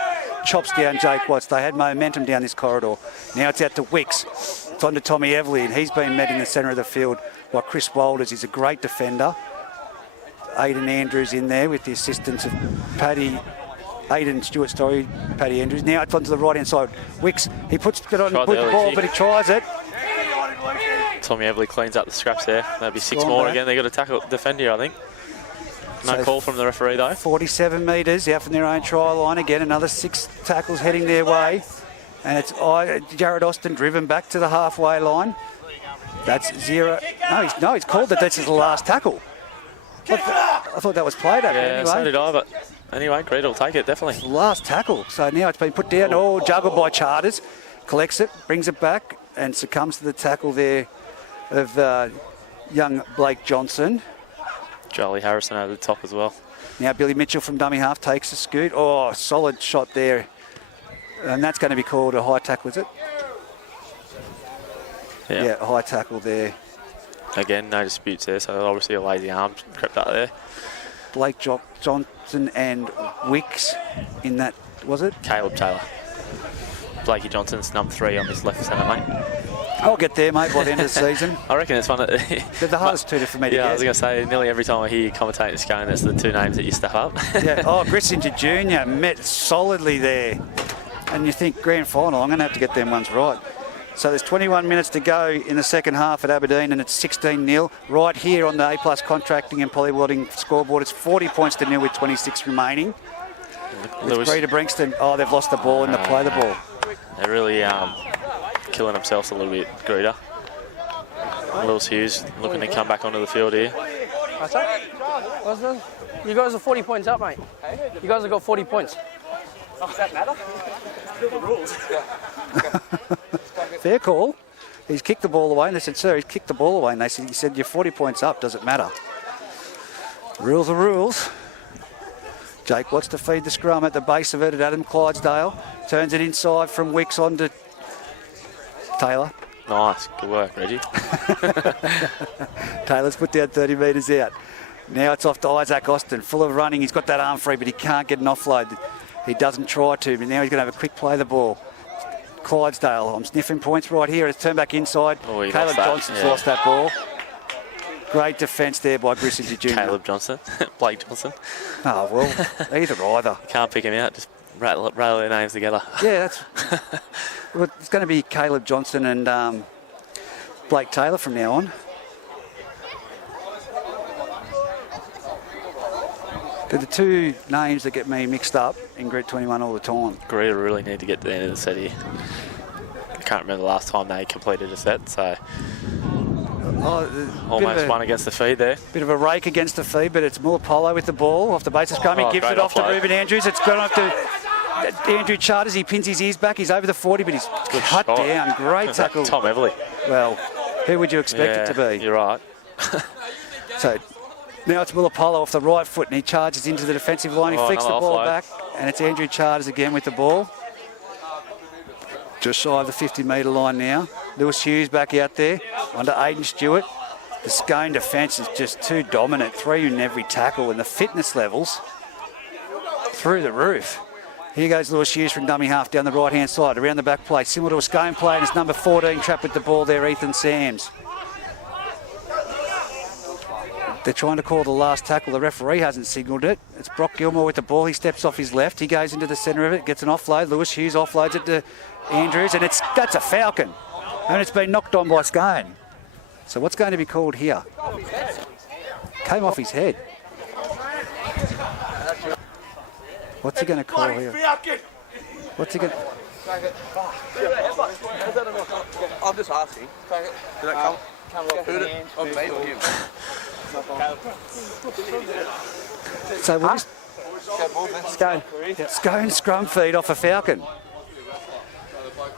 Chops down Jake Watts. They had momentum down this corridor. Now it's out to Wicks. It's on to Tommy Everly, and he's been met in the centre of the field by Chris Walters. He's a great defender. Aidan Andrews in there with the assistance of Paddy Andrews. Now it's onto the right-hand side. Wicks, he puts it on the ball, but he tries it. Tommy Everly cleans up the scraps there. That'll be 6 more again. They've got to tackle defend here, I think. No call from the referee, though. 47 metres out from their own try line. Again, another 6 tackles heading their way. And it's Jared Austin driven back to the halfway line. That's 0. No, he's called that. That's his last tackle. I thought that was played over anyway. So did I, but anyway, Greta will take it, definitely. Last tackle. So now it's been put down. Juggled by Charters. Collects it, brings it back, and succumbs to the tackle there of young Blake Johnson. Charlie Harrison over the top as well. Now Billy Mitchell from dummy half takes a scoot. Oh, solid shot there. And that's going to be called a high tackle, is it? Yeah, high tackle there. Again, no disputes there, so obviously a lazy arm crept up there. Blake Johnson and Wicks in that, was it? Caleb Taylor. Blakey Johnson's number 3 on this left centre, mate. I'll get there, mate, by the end of the season. I reckon it's one of They're the hardest two for me to get. I was going to say, nearly every time I hear you commentate this game, that's the 2 names that you step up. Grissinger Jr. met solidly there. And you think, grand final, I'm going to have to get them ones right. So there's 21 minutes to go in the second half at Aberdeen, and it's 16-0. Right here on the A+ Contracting and Polywelding scoreboard, it's 40 points to 0 with 26 remaining. With Greta Branxton, they've lost the ball and they play the ball. They're really killing themselves a little bit, Greta. Lewis Hughes looking to come back onto the field here. You guys are 40 points up, mate. You guys have got 40 points. Does that matter? Still the rules. Fair call. He's kicked the ball away, and they said, sir, he's kicked the ball away. And he said, you're 40 points up, does it matter? Rules are rules. Jake wants to feed the scrum at the base of it at Adam Clydesdale. Turns it inside from Wicks onto Taylor. Nice. Good work, Reggie. Taylor's put down 30 metres out. Now it's off to Isaac Austin. Full of running. He's got that arm free, but he can't get an offload. He doesn't try to, but now he's going to have a quick play of the ball. Clydesdale, I'm sniffing points right here. It's turned back inside. Oh, Caleb Johnson's lost that ball. Great defence there by Grissinger Jr. Caleb Johnson. Blake Johnson. Oh, well, either. Can't pick him out. Just rail their names together. Yeah, that's... well, it's going to be Caleb Johnson and Blake Taylor from now on. They're the two names that get me mixed up in Grid 21 all the time. Greta really need to get to the end of the set here. I can't remember the last time they completed a set, so almost one against the feed there. Bit of a rake against the feed, but it's Mulapolo with the ball off the base of scrum. He gives it off to Ruben Andrews. It's gone off to Andrew Charters. He pins his ears back. He's over the 40, but he's cut down. Great tackle. Tom Everly. Well, who would you expect it to be? You're right. So now it's Mulapolo off the right foot, and he charges into the defensive line. He flicks the ball back, and it's Andrew Charters again with the ball. Just shy of the 50-metre line now. Lewis Hughes back out there onto Aiden Stewart. The Scone defence is just too dominant. 3 in every tackle, and the fitness levels through the roof. Here goes Lewis Hughes from dummy half down the right-hand side, around the back play, similar to a Scone play, and it's number 14 trapped with the ball there, Ethan Sams. They're trying to call the last tackle. The referee hasn't signalled it. It's Brock Gilmore with the ball. He steps off his left. He goes into the centre of it, gets an offload. Lewis Hughes offloads it to Andrews, and that's a falcon. And it's been knocked on by Scone. So what's going to be called here? Came off his head. What's he going to call here? What's he going to... I'm just asking. Did that come off me? So we'll just... Scone. Scone scrum feed off a falcon.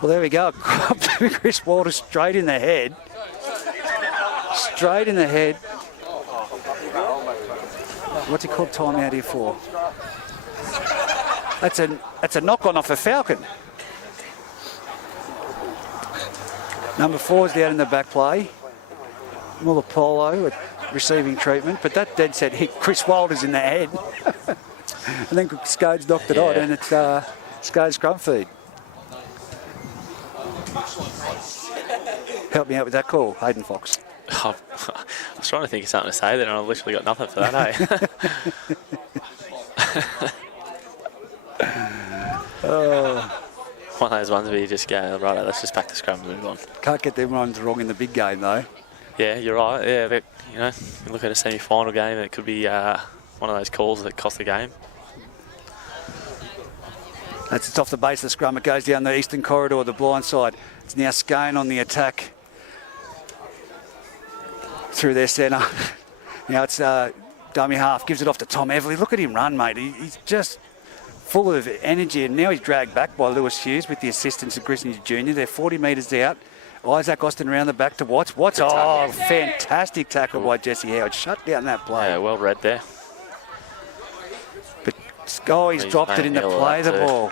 Well, there we go. Chris Walter straight in the head. Straight in the head. What's he called time out here for? That's a knock on off a falcon. Number 4's down in the back play. Mulapolo with receiving treatment, but that dead set hit Chris Walters in the head. And then Scodes knocked it on, and it's Scodes scrum feed. Help me out with that call, Hayden Fox. I was trying to think of something to say there, and I've literally got nothing for that, One of those ones where you just go, right, let's just back the scrum and move on. Can't get them runs wrong in the big game, though. Yeah, you're right. Yeah, but, you look at a semi-final game, and it could be one of those calls that cost the game. It's off the base of the scrum. It goes down the eastern corridor, the blind side. It's now Scone on the attack through their centre. Now it's dummy half, gives it off to Tom Everly. Look at him run, mate. He's just full of energy, and now he's dragged back by Lewis Hughes with the assistance of Grissinger Jr. They're 40 metres out. Isaac Austin around the back to Watts. Fantastic tackle by Jesse Howard. Shut down that play. Yeah, well read there. But he's dropped it in the play of the ball.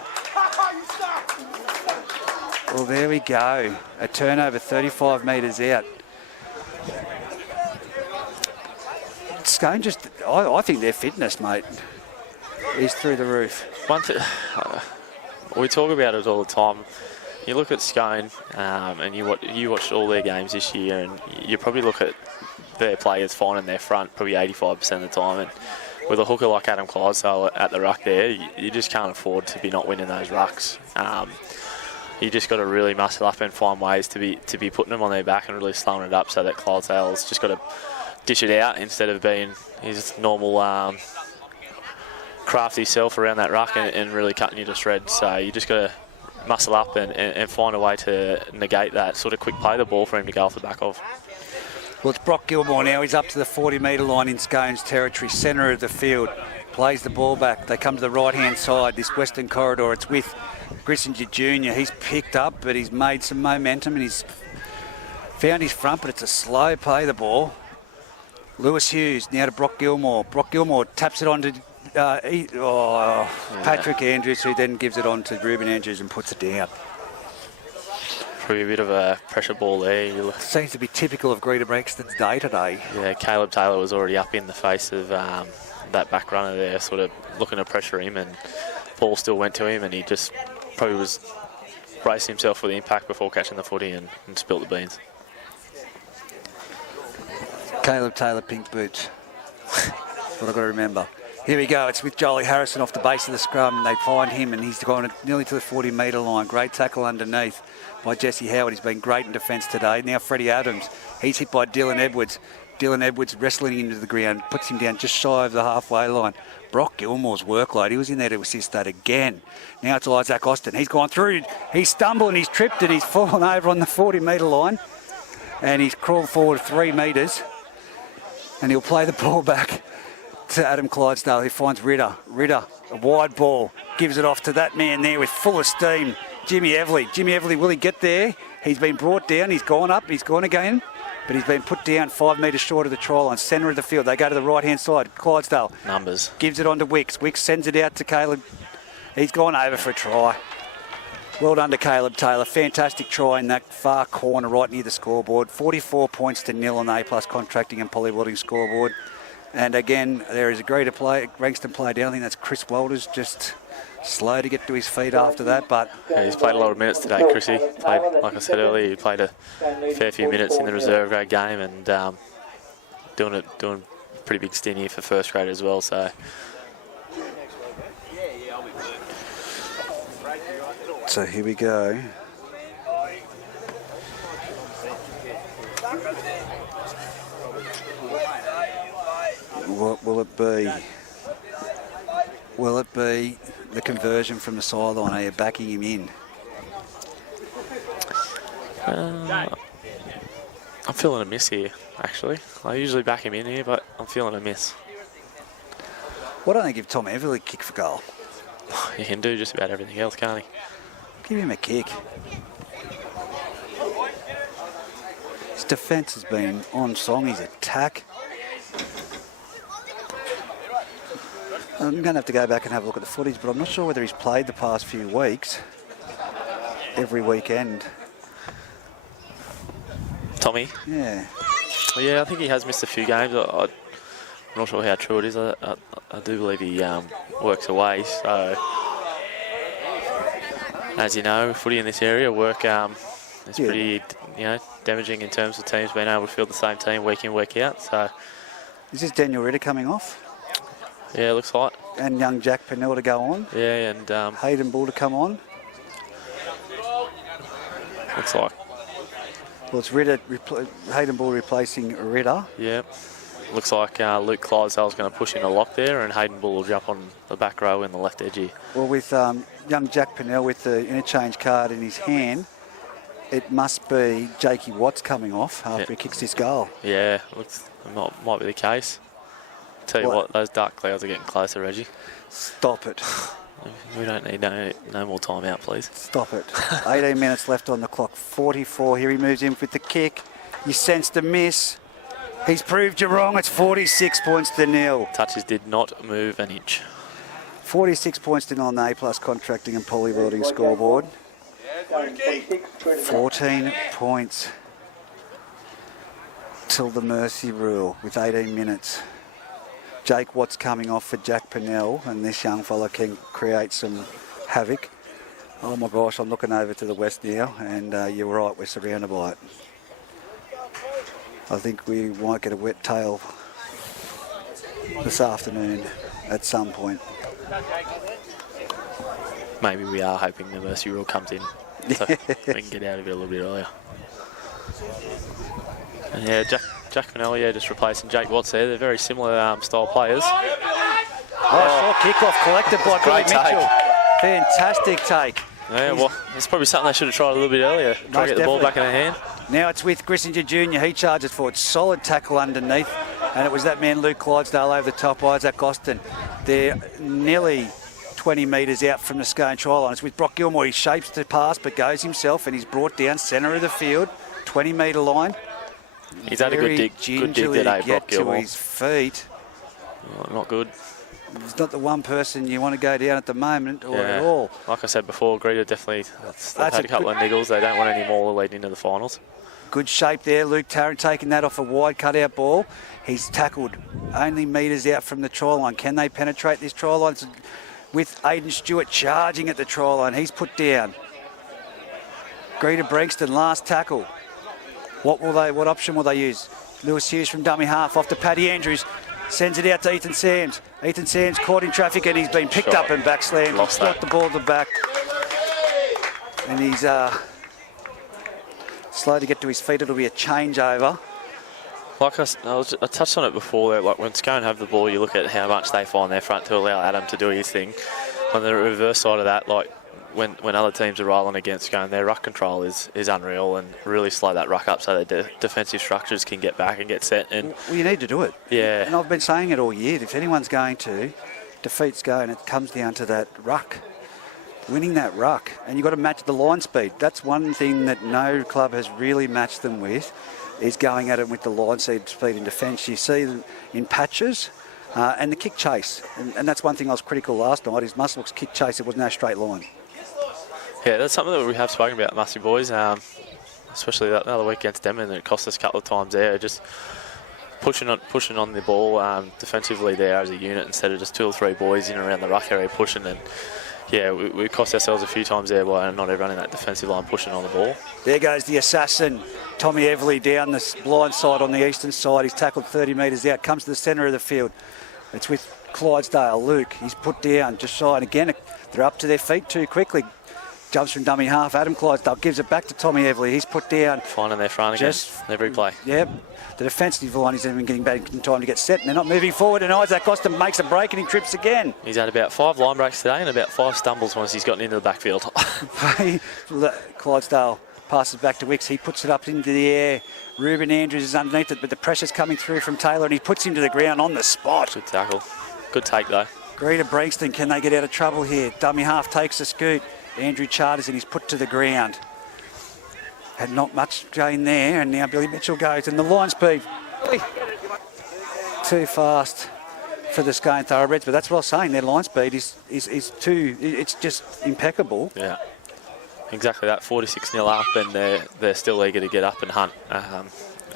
Well, there we go. A turnover 35 metres out. Scone I think their fitness, mate, is through the roof. We talk about it all the time. You look at Scone, and you watched all their games this year, and you probably look at their players finding their front probably 85% of the time. And with a hooker like Adam Clydesdale at the ruck there, you just can't afford to be not winning those rucks. You just got to really muscle up and find ways to be putting them on their back and really slowing it up so that Clydesdale's just got to dish it out instead of being his normal crafty self around that ruck and really cutting you to shreds. So you just got to muscle up and find a way to negate that sort of quick play the ball for him to go off the back of. Well, it's Brock Gilmore now. He's up to the 40-metre line in Scone's territory, centre of the field. Plays the ball back. They come to the right-hand side, this western corridor. It's with Grissinger Jr. He's picked up, but he's made some momentum and he's found his front, but it's a slow play, the ball. Lewis Hughes now to Brock Gilmore. Brock Gilmore taps it on to Patrick Andrews, who then gives it on to Ruben Andrews and puts it down. Probably a bit of a pressure ball there. Seems to be typical of Greta Branxton's day today. Yeah, Caleb Taylor was already up in the face of that back runner there, sort of looking to pressure him, and Paul still went to him, and he just probably was bracing himself for the impact before catching the footy and spilt the beans. Caleb Taylor, pink boots. What I've got to remember. Here we go. It's with Jolie Harrison off the base of the scrum. They find him, and he's gone nearly to the 40-metre line. Great tackle underneath by Jesse Howard. He's been great in defence today. Now Freddie Adams. He's hit by Dylan Edwards. Dylan Edwards wrestling him into the ground, puts him down just shy of the halfway line. Brock Gilmore's workload. He was in there to assist that again. Now it's Isaac Austin. He's gone through. He's stumbled and he's tripped and he's fallen over on the 40-metre line. And he's crawled forward 3 metres. And he'll play the ball back to Adam Clydesdale, who finds Ritter. Ritter, a wide ball, gives it off to that man there with full of steam, Jimmy Everly. Jimmy Everly, will he get there? He's been brought down. He's gone up. He's gone again. But he's been put down 5 metres short of the try line, centre of the field. They go to the right-hand side. Clydesdale Numbers. Gives it on to Wicks. Wicks sends it out to Caleb. He's gone over for a try. Well done to Caleb Taylor. Fantastic try in that far corner right near the scoreboard. 44 points to 0 on the A+ contracting and polybuilding scoreboard. And again, there is a Greta Branxton player down. I think that's Chris Walters, just slow to get to his feet after that. But yeah, he's played a lot of minutes today, Chrissy. Played, like I said earlier, he played a fair few minutes in the reserve grade game, and doing a pretty big stint here for first grade as well. So here we go. What will it be? Will it be the conversion from the sideline? Are you backing him in? I'm feeling a miss here, actually. I usually back him in here, but I'm feeling a miss. Why don't they give Tom Everly a kick for goal? He can do just about everything else, can't he? Give him a kick. His defence has been on song. His attack. I'm going to have to go back and have a look at the footage, but I'm not sure whether he's played the past few weeks. Every weekend. Tommy? Yeah. Well, yeah, I think he has missed a few games. I'm not sure how true it is. I do believe he works away. So, as you know, footy in this area work is pretty, damaging in terms of teams being able to field the same team week in, week out. So, is this Daniel Ritter coming off? Yeah, looks like. And young Jack Pennell to go on. Yeah, and Hayden Bull to come on. Looks like. Well, it's Ritter, Hayden Bull replacing Ritter. Yeah. Looks like Luke Clydesdale's going to push in a lock there, and Hayden Bull will jump on the back row in the left edge here. Well, with young Jack Pennell with the interchange card in his hand, it must be Jakey Watts coming off after he kicks this goal. Yeah, looks might be the case. Tell you what, those dark clouds are getting closer, Reggie. Stop it. We don't need no more time out, please. Stop it. 18 minutes left on the clock. 44. Here he moves in with the kick. You sensed a miss. He's proved you wrong. It's 46 points to 0. Touches did not move an inch. 46 points to 0 on the A+ contracting and polybuilding scoreboard. 14 points till the mercy rule with 18 minutes. Jake Watts coming off for Jack Pennell, and this young fella can create some havoc. Oh my gosh, I'm looking over to the west now, and you're right, we're surrounded by it. I think we might get a wet tail this afternoon at some point. Maybe we are hoping the mercy rule comes in, so we can get out of it a little bit earlier. And yeah, Jack Pennell, just replacing Jake Watts there. They're very similar style players. Short kickoff collected by Billy Mitchell. Fantastic take. Yeah, well, it's probably something they should have tried a little bit earlier. Try to get the ball back in their hand. Now it's with Grissinger Jr. He charges forward. Solid tackle underneath. And it was that man, Luke Clydesdale, over the top, Isaac Austin. They're nearly 20 metres out from the Scone try line. It's with Brock Gilmore. He shapes the pass but goes himself, and he's brought down centre of the field, 20-metre line. He's had a good dig today, Brock Gilmore. To his feet. Oh, not good. It's not the one person you want to go down at the moment or at all. Like I said before, Greta definitely they've had a couple of niggles. They don't want any more leading into the finals. Good shape there. Luke Tarrant taking that off a wide cutout ball. He's tackled only metres out from the try line. Can they penetrate this try line? With Aidan Stewart charging at the try line. He's put down. Greta Branxton, last tackle. What option will they use? Lewis Hughes from dummy half off to Paddy Andrews. Sends it out to Ethan Sams. Ethan Sams caught in traffic and he's been picked up and back slammed. He's got the ball at the back. And he's slow to get to his feet. It'll be a changeover. Like I touched on it before, like when Scone have the ball, you look at how much they find their front to allow Adam to do his thing. On the reverse side of that, like when other teams are rolling against Scone, their ruck control is unreal and really slow that ruck up so that defensive structures can get back and get set. And well, you need to do it. Yeah. And I've been saying it all year. If anyone's going to defeat Scone, it comes down to that ruck. Winning that ruck. And you've got to match the line speed. That's one thing that no club has really matched them with, is going at it with the line speed in defence. You see them in patches and the kick chase. And that's one thing I was critical last night, is Mussel's kick chase. It was no straight line. Yeah, that's something that we have spoken about, Musty boys, especially that other week against them, and it cost us a couple of times there. Just pushing on the ball defensively there as a unit instead of just 2 or 3 boys in and around the ruck area pushing. And yeah, we cost ourselves a few times there by not everyone in that defensive line pushing on the ball. There goes the assassin, Tommy Everly, down the blind side on the eastern side. He's tackled 30 metres out, comes to the centre of the field. It's with Clydesdale. Luke, he's put down just shy. And again, they're up to their feet too quickly. Jumps from dummy half. Adam Clydesdale gives it back to Tommy Everly. He's put down. Finding their front again, every play. Yep. The defensive line isn't even getting back in time to get set, and they're not moving forward. And Isaac Austin makes a break and he trips again. He's had about 5 line breaks today and about 5 stumbles once he's gotten into the backfield. Clydesdale passes back to Wicks. He puts it up into the air. Ruben Andrews is underneath it, but the pressure's coming through from Taylor and he puts him to the ground on the spot. Good tackle. Good take though. Greta Branxton, can they get out of trouble here? Dummy half takes a scoot. Andrew charters and he's put to the ground. Had not much gain there, and now Billy Mitchell goes. And the line speed, too fast for the Scone Thoroughbreds, but that's what I was saying. Their line speed is too, it's just impeccable. Yeah, exactly that. 46-0 up, and they're still eager to get up and hunt.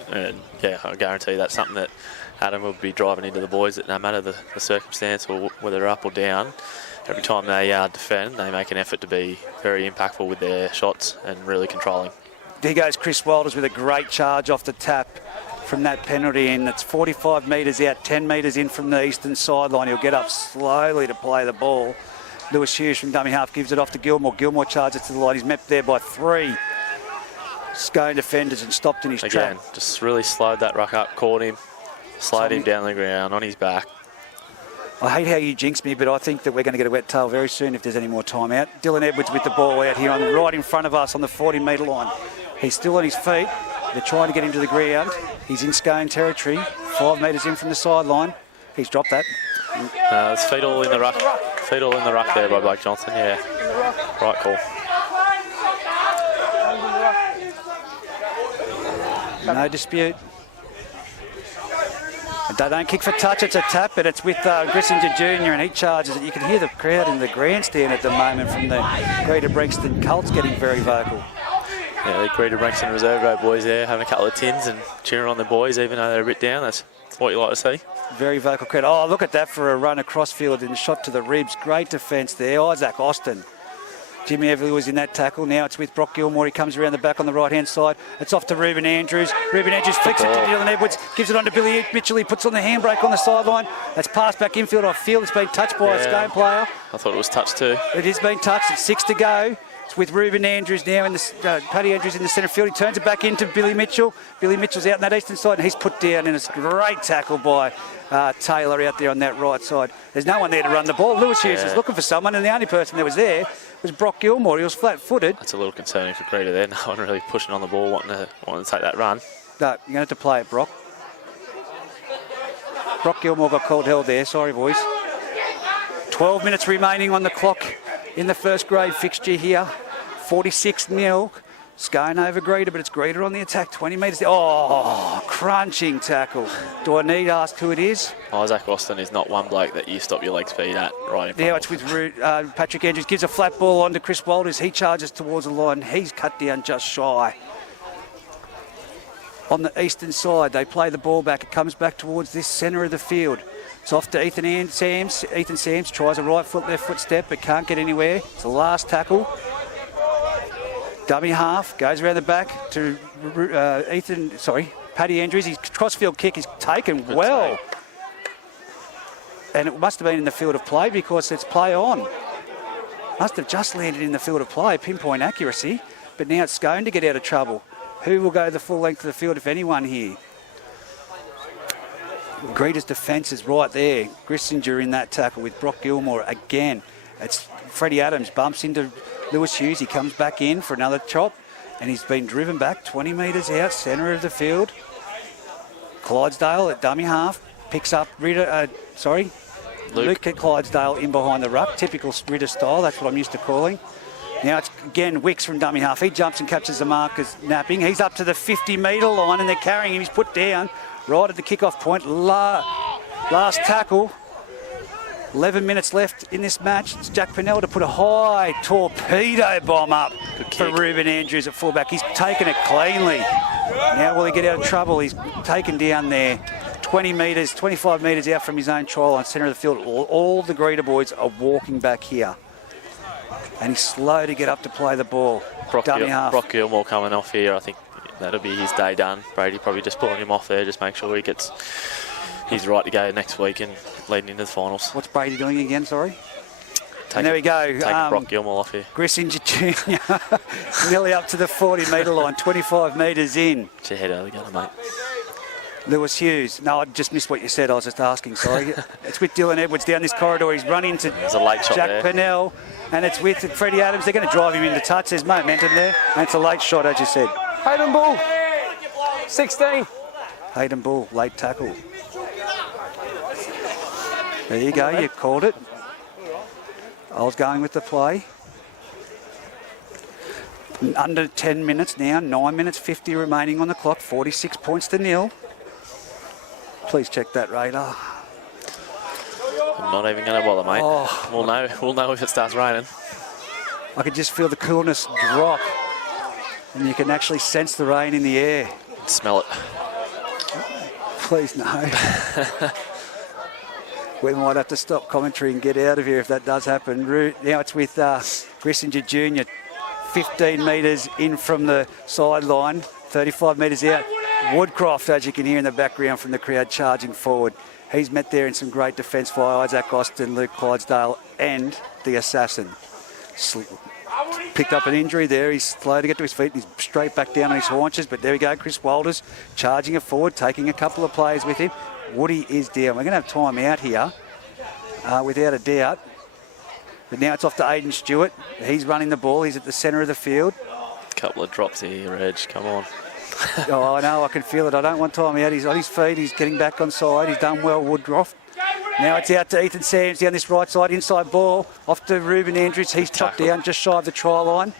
And yeah, I guarantee that's something that Adam will be driving into the boys, that no matter the circumstance or whether they're up or down, every time they defend, they make an effort to be very impactful with their shots and really controlling. There goes Chris Walters with a great charge off the tap from that penalty, and it's 45 metres out, 10 metres in from the eastern sideline. He'll get up slowly to play the ball. Lewis Hughes from dummy half gives it off to Gilmore. Gilmore charges to the line. He's met there by 3 Scone defenders and stopped in his track. Again, just really slowed that ruck up, caught him, slowed him down the ground on his back. I hate how you jinx me, but I think that we're going to get a wet tail very soon if there's any more time out. Dylan Edwards with the ball out here right in front of us on the 40-metre line. He's still on his feet. They're trying to get him to the ground. He's in Scone territory, 5 metres in from the sideline. He's dropped that. It's feet all in the ruck. Feet all in the ruck there by Blake Johnson, yeah. Right call. No dispute. They don't kick for touch, it's a tap, but it's with Grissinger Jr. and he charges it. You can hear the crowd in the grandstand at the moment from the Greta Branxton Colts getting very vocal. Yeah, the Greta Branxton reserve grade boys there having a couple of tins and cheering on the boys even though they're a bit down. That's what you like to see. Very vocal crowd. Oh, look at that for a run across field and shot to the ribs. Great defence there. Isaac Austin. Jimmy Everly was in that tackle. Now it's with Brock Gilmore. He comes around the back on the right-hand side. It's off to Ruben Andrews. Ruben Andrews flicks it to Dylan Edwards. Gives it on to Billy Mitchell. He puts on the handbrake on the sideline. That's passed back infield off field. It's been touched by a Scone player. I thought it was touched too. It has been touched. It's 6 to go. It's with Ruben Andrews now in the Paddy Andrews in the centre field. He turns it back into Billy Mitchell. Billy Mitchell's out on that eastern side and he's put down, and it's a great tackle by Taylor out there on that right side. There's no one there to run the ball. Lewis Hughes was looking for someone, and the only person that was there was Brock Gilmore. He was flat-footed. That's a little concerning for Greta there. No one really pushing on the ball, wanting to take that run. No, you're going to have to play it, Brock. Brock Gilmore got called held there. Sorry, boys. 12 minutes remaining on the clock in the first grade fixture here. 46-0. Scone over Greta, but it's Greta on the attack. 20 metres. Oh, crunching tackle. Do I need to ask who it is? Isaac Austin is not one bloke that you stop your leg speed at right in front. Yeah, it's with Patrick Andrews. Gives a flat ball on to Chris Walters. He charges towards the line. He's cut down just shy. On the eastern side, they play the ball back. It comes back towards this centre of the field. It's off to Ethan Sams. Ethan Sams tries a right foot, left foot step, but can't get anywhere. It's the last tackle. Dummy half, goes around the back to Paddy Andrews. His crossfield kick is taken well. And it must have been in the field of play because it's play on. Must have just landed in the field of play, pinpoint accuracy. But now it's Scone to get out of trouble. Who will go the full length of the field, if anyone here? Greta's defence is right there. Grissinger in that tackle with Brock Gilmore again. It's Freddie Adams bumps into Lewis Hughes. He comes back in for another chop, and he's been driven back 20 metres out, centre of the field. Clydesdale at dummy half picks up Luke Clydesdale in behind the ruck. Typical Ritter style. That's what I'm used to calling. Now it's again Wicks from dummy half. He jumps and catches the markers napping. He's up to the 50-metre line, and they're carrying him. He's put down right at the kick-off point. Last tackle. 11 minutes left in this match. It's Jack Pennell to put a high torpedo bomb up for Ruben Andrews at fullback. He's taken it cleanly. Now will he get out of trouble? He's taken down there 20 metres, 25 metres out from his own try line, centre of the field. All the Greta boys are walking back here. And he's slow to get up to play the ball. Brock Gilmore coming off here. I think that'll be his day done. Brady probably just pulling him off there, just make sure he's right to go next week and leading into the finals. What's Brady doing again, sorry? And there we go. Taking Brock Gilmore off here. Grissinger Jr. nearly up to the 40-metre line, 25 metres in. Get your head out of the gutter, mate. Lewis Hughes. No, I just missed what you said. I was just asking, sorry. It's with Dylan Edwards down this corridor. He's run into Jack Pennell, and it's with Freddie Adams. They're going to drive him into touch. There's momentum there, and it's a late shot, as you said. Hayden Bull, 16. Hayden Bull, late tackle. There you go, you called it. I was going with the play. Under 10 minutes now, 9 minutes 50 remaining on the clock, 46 points to nil. Please check that radar. I'm not even going to bother, mate. Oh. We'll know if it starts raining. I could just feel the coolness drop, and you can actually sense the rain in the air. Smell it. Please no. We might have to stop commentary and get out of here if that does happen. Now it's with Grissinger Jr. 15 metres in from the sideline, 35 metres out. Woodcroft, as you can hear in the background from the crowd, charging forward. He's met there in some great defence by Isaac Austin, Luke Clydesdale and the assassin. Picked up an injury there. He's slow to get to his feet. He's straight back down on his haunches. But there we go. Chris Walters charging it forward, taking a couple of players with him. Woody is down. We're going to have time out here, without a doubt. But now it's off to Aidan Stewart. He's running the ball. He's at the centre of the field. Couple of drops here, Reg. Come on. Oh, I know. I can feel it. I don't want time out. He's on his feet. He's getting back on side. He's done well, Woodcroft. Now it's out to Ethan Sams down this right side. Inside ball. Off to Ruben Andrews. He's chopped down just shy of the try line.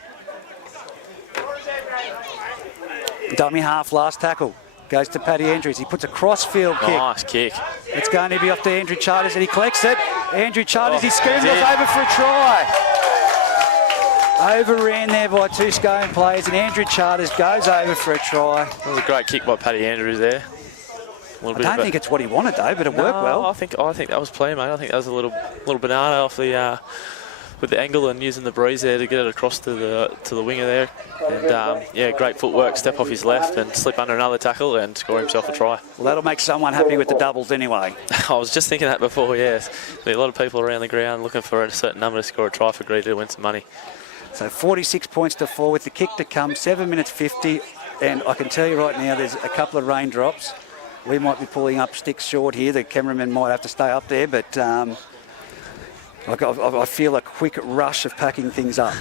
Dummy half, last tackle. Goes to Paddy Andrews. He puts a cross-field kick. Nice kick. It's going to be off to Andrew Charters, and he collects it. Andrew Charters, he scooms off over for a try. Overran there by two Scone players, and Andrew Charters goes over for a try. That was a great kick by Paddy Andrews there. I don't think it's what he wanted, though, but it worked well. I think that was play, mate. I think that was a little banana off the with the angle and using the breeze there to get it across to the winger there. And great footwork, step off his left and slip under another tackle and score himself a try. Well, that'll make someone happy with the doubles anyway. I was just thinking that before, yes. There'll be a lot of people around the ground looking for a certain number to score a try for Greta to win some money. So 46 points to 4 with the kick to come, 7 minutes 50. And I can tell you right now, there's a couple of raindrops. We might be pulling up sticks short here. The cameraman might have to stay up there, but I feel a quick rush of packing things up.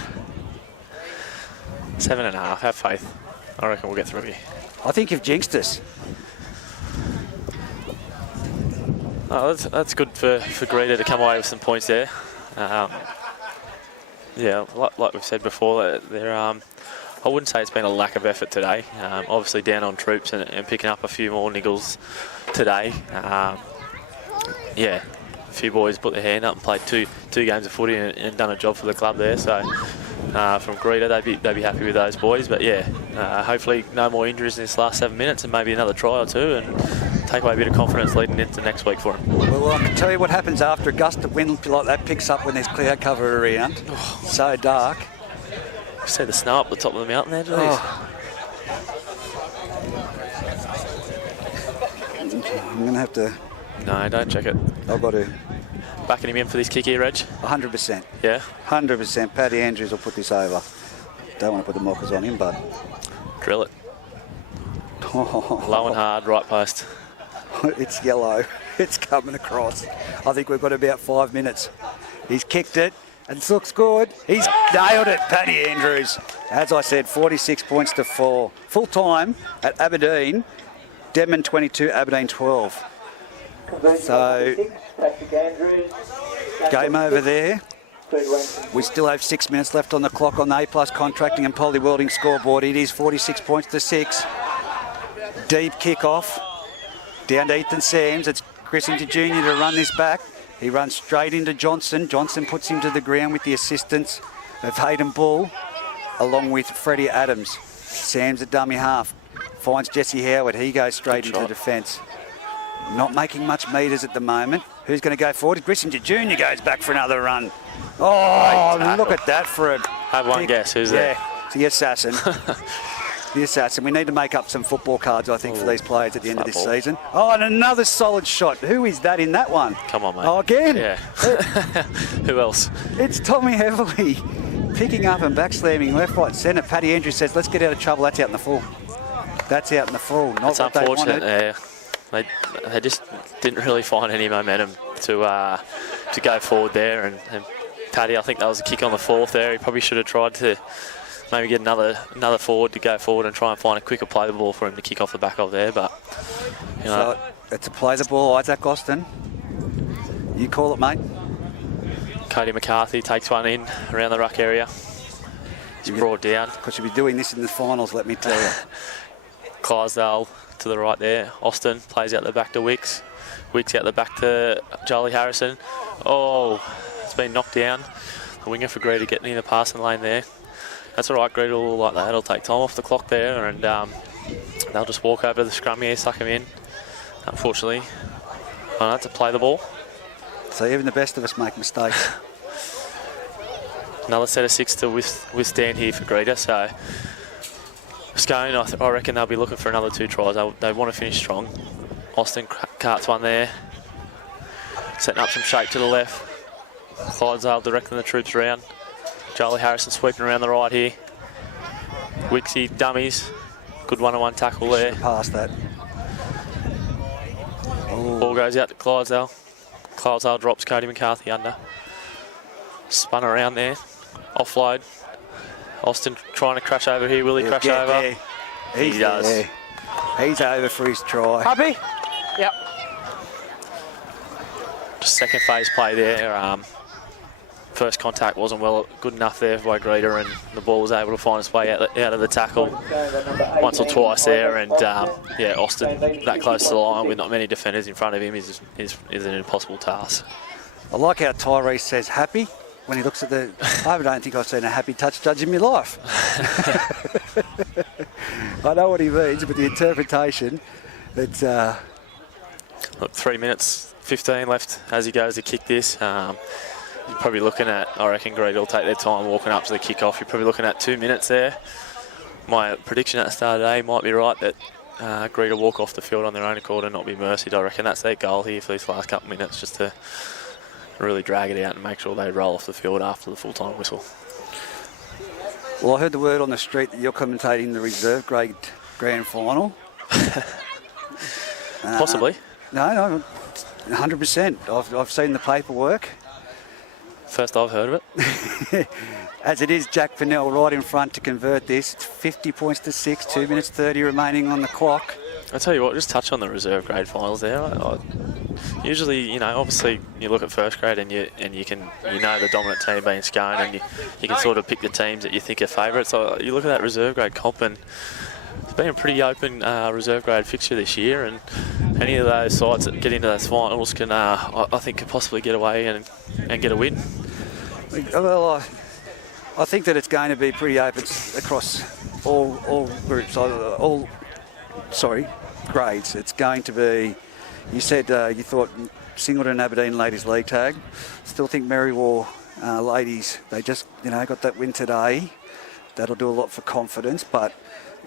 7.5. Have faith. I reckon we'll get through here. I think you've jinxed us. Oh, that's good for Greta to come away with some points there. Like we've said before, they're I wouldn't say it's been a lack of effort today. Obviously down on troops and picking up a few more niggles today. Yeah, a few boys put their hand up and played two games of footy and done a job for the club there. So from Greta, they'd be happy with those boys. But yeah, hopefully no more injuries in this last 7 minutes and maybe another try or two and take away a bit of confidence leading into next week for them. Well, I can tell you what happens after a gust of wind like that picks up when there's cloud cover around. So dark. You see the snow up the top of the mountain there, geez. I'm going to have to... No, don't check it. I've got to... Backing him in for this kick here, Reg? 100%. Yeah? 100%. Paddy Andrews will put this over. Don't want to put the mockers on him, but... Drill it. Low and hard, right post. It's yellow. It's coming across. I think we've got about 5 minutes. He's kicked it. And it looks good. He's nailed it, Paddy Andrews. As I said, 46 points to 4. Full time at Aberdeen. Denman 22, Aberdeen 12. So, game over there. We still have 6 minutes left on the clock on the A+ contracting and Poly Welding scoreboard. It is 46 points to 6. Deep kick-off. Down to Ethan Sams. It's Christinger Jr. to run this back. He runs straight into Johnson. Johnson puts him to the ground with the assistance of Hayden Bull, along with Freddie Adams. Sam's a dummy half. Finds Jesse Howard. He goes straight into defence. Not making much metres at the moment. Who's going to go forward? Christinger Jr. goes back for another run. Oh, look at that for a... Have one guess. Who's there? It's the assassin. The assassin. We need to make up some football cards, I think, for these players at the end of this season. Oh, and another solid shot. Who is that in that one? Come on, mate. Oh, again? Yeah. Who else? It's Tommy Heavily picking up and backslamming left, right, centre. Paddy Andrews says, let's get out of trouble. That's out in the full. That's out in the full. Not it's what they wanted. Unfortunate. They just didn't really find any momentum to go forward there. And Paddy, I think that was a kick on the fourth there. He probably should have tried to maybe get another forward to go forward and try and find a quicker play the ball for him to kick off the back of there. But, you know. So it's a play the ball, Isaac Austin. You call it, mate. Cody McCarthy takes one in around the ruck area. He's brought down. Because you'll be doing this in the finals, let me tell you. Clydesdale to the right there. Austin plays out the back to Wicks. Wicks out the back to Charlie Harrison. Oh, it's been knocked down. The winger for Greta getting in the passing lane there. That's all right, Greta will like that. It'll take time off the clock there, and they'll just walk over to the scrum here, suck him in. Unfortunately, I have to play the ball. So even the best of us make mistakes. Another set of 6 to withstand here for Greta. So Scone, I reckon they'll be looking for another 2 tries. They want to finish strong. Austin carts one there, setting up some shape to the left. Clydesdale directing the troops around. Charlie Harrison sweeping around the right here. Wixie dummies. Good one-on-one tackle there. Past that. Ball goes out to Clydesdale. Clydesdale drops Cody McCarthy under. Spun around there. Offload. Austin trying to crash over here. Will he crash over? There. He does. There. He's over for his try. Happy? Yep. Just second phase play there. First contact wasn't good enough there by Greta, and the ball was able to find its way out of the tackle once or twice there. And yeah, Austin that close to the line with not many defenders in front of him is an impossible task. I like how Tyrese says happy when he looks at the... I don't think I've seen a happy touch judge in my life. I know what he means, but the interpretation, it's... Look, 3 minutes, 15 left as he goes to kick this. You're probably looking at, I reckon Greta will take their time walking up to the kick-off. You're probably looking at 2 minutes there. My prediction at the start of the day might be right that Greta walk off the field on their own accord and not be mercied. I reckon that's their goal here for these last couple of minutes, just to really drag it out and make sure they roll off the field after the full-time whistle. Well, I heard the word on the street that you're commentating the reserve grade grand final. Possibly. No, 100%. I've seen the paperwork. First I've heard of it. As it is, Jack Pennell right in front to convert this. It's 50 points to 6, 2 minutes 30 remaining on the clock. I tell you what, just touch on the reserve grade finals there. Usually, you know, obviously you look at first grade and you know the dominant team being Scone, and you can sort of pick the teams that you think are favourites. So you look at that reserve grade comp, and it's been a pretty open reserve grade fixture this year, and any of those sides that get into those finals can, I think, could possibly get away and get a win. Well, I think that it's going to be pretty open across all groups, grades. It's going to be, you said you thought Singleton and Aberdeen ladies league tag. Still think Merriwar ladies, they just, got that win today. That'll do a lot for confidence, but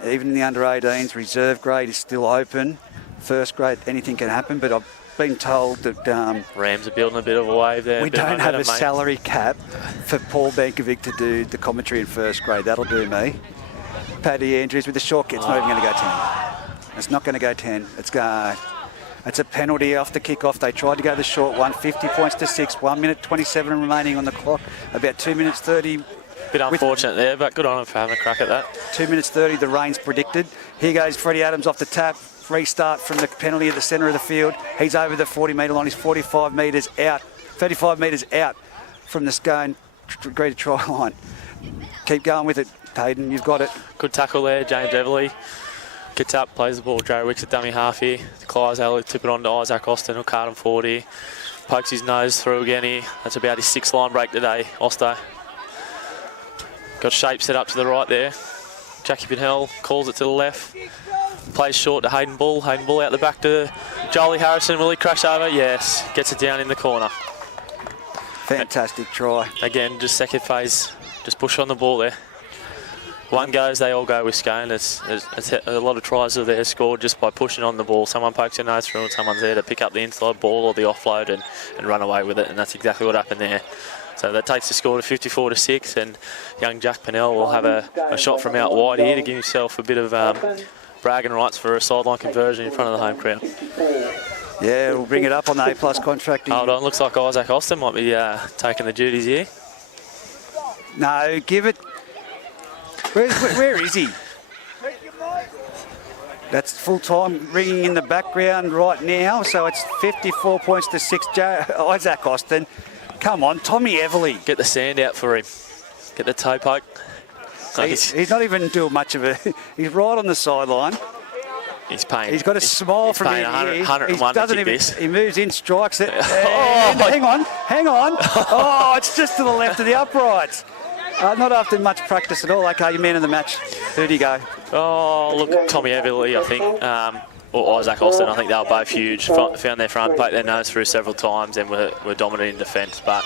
even in the under-18s, reserve grade is still open. First grade, anything can happen, but I've been told that Rams are building a bit of a wave there. We don't have a salary cap for Paul Bankovic to do the commentary in first grade. That'll do me. Paddy Andrews with the short kick. It's not even going to go 10. It's not going to go 10. It's a penalty off the kick-off. They tried to go the short one. 50 points to 6. 1 minute 27 remaining on the clock. About 2 minutes 30. Bit unfortunate there, but good on him for having a crack at that. 2 minutes 30, the rain's predicted. Here goes Freddie Adams off the tap. Restart from the penalty at the centre of the field. He's over the 40-metre line. He's 45 metres out. 35 metres out from the Scone Greta try line. Keep going with it, Hayden. You've got it. Good tackle there, James Everly. Gets up, plays the ball. Jared Wicks at dummy half here. Clydesdale tip it on to Isaac Austin. He'll card him 40. Pokes his nose through again here. That's about his 6th line break today, Osto. Got shape set up to the right there. Jackie Pinhell calls it to the left. Plays short to Hayden Bull. Hayden Bull out the back to Jolie Harrison. Will he crash over? Yes. Gets it down in the corner. Fantastic try. Again, just second phase. Just push on the ball there. One goes, they all go with Scone. It's a lot of tries are there scored just by pushing on the ball. Someone pokes their nose through and someone's there to pick up the inside ball or the offload and run away with it. And that's exactly what happened there. So that takes the score to 54 to 6, and young Jack Pennell will have a shot from out wide here to give himself a bit of bragging rights for a sideline conversion in front of the home crowd. Yeah, we'll bring it up on the A+ contracting. Hold on, looks like Isaac Austin might be taking the duties here. No, give it. Where is he? That's full time ringing in the background right now. So it's 54 points to 6. Isaac Austin. Come on, Tommy Everly. Get the sand out for him. Get the toe poke. He's not even doing much of it. He's right on the sideline. He's paying. He's got a smile from ear to ear. 101 to kick this. He moves in, strikes it. Hang on. Oh, it's just to the left of the uprights. Not after much practice at all. Okay, you're man of the match. Who do you go? Oh, look, Tommy Everly, I think. Or Isaac Austin, I think they were both huge. Found their front, poked their nose through several times and were dominant in defence. But,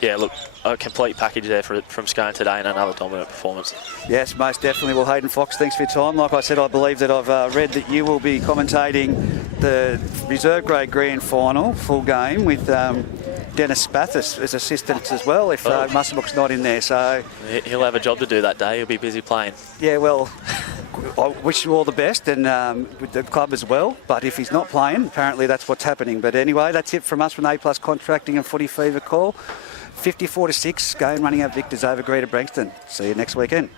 yeah, look, a complete package there from Scone today and another dominant performance. Yes, most definitely. Well, Hayden Fox, thanks for your time. Like I said, I believe that I've read that you will be commentating the reserve grade grand final, full game, with Dennis Spathis as assistant as well, if Musselbrook's not in there. So he'll have a job to do that day. He'll be busy playing. Yeah, well, I wish you all the best, and with the club as well. But if he's not playing, apparently that's what's happening. But anyway, that's it from us from A+ Contracting and Footy Fever Call. 54 to 6, Scone running out victors over Greta Branxton. See you next weekend.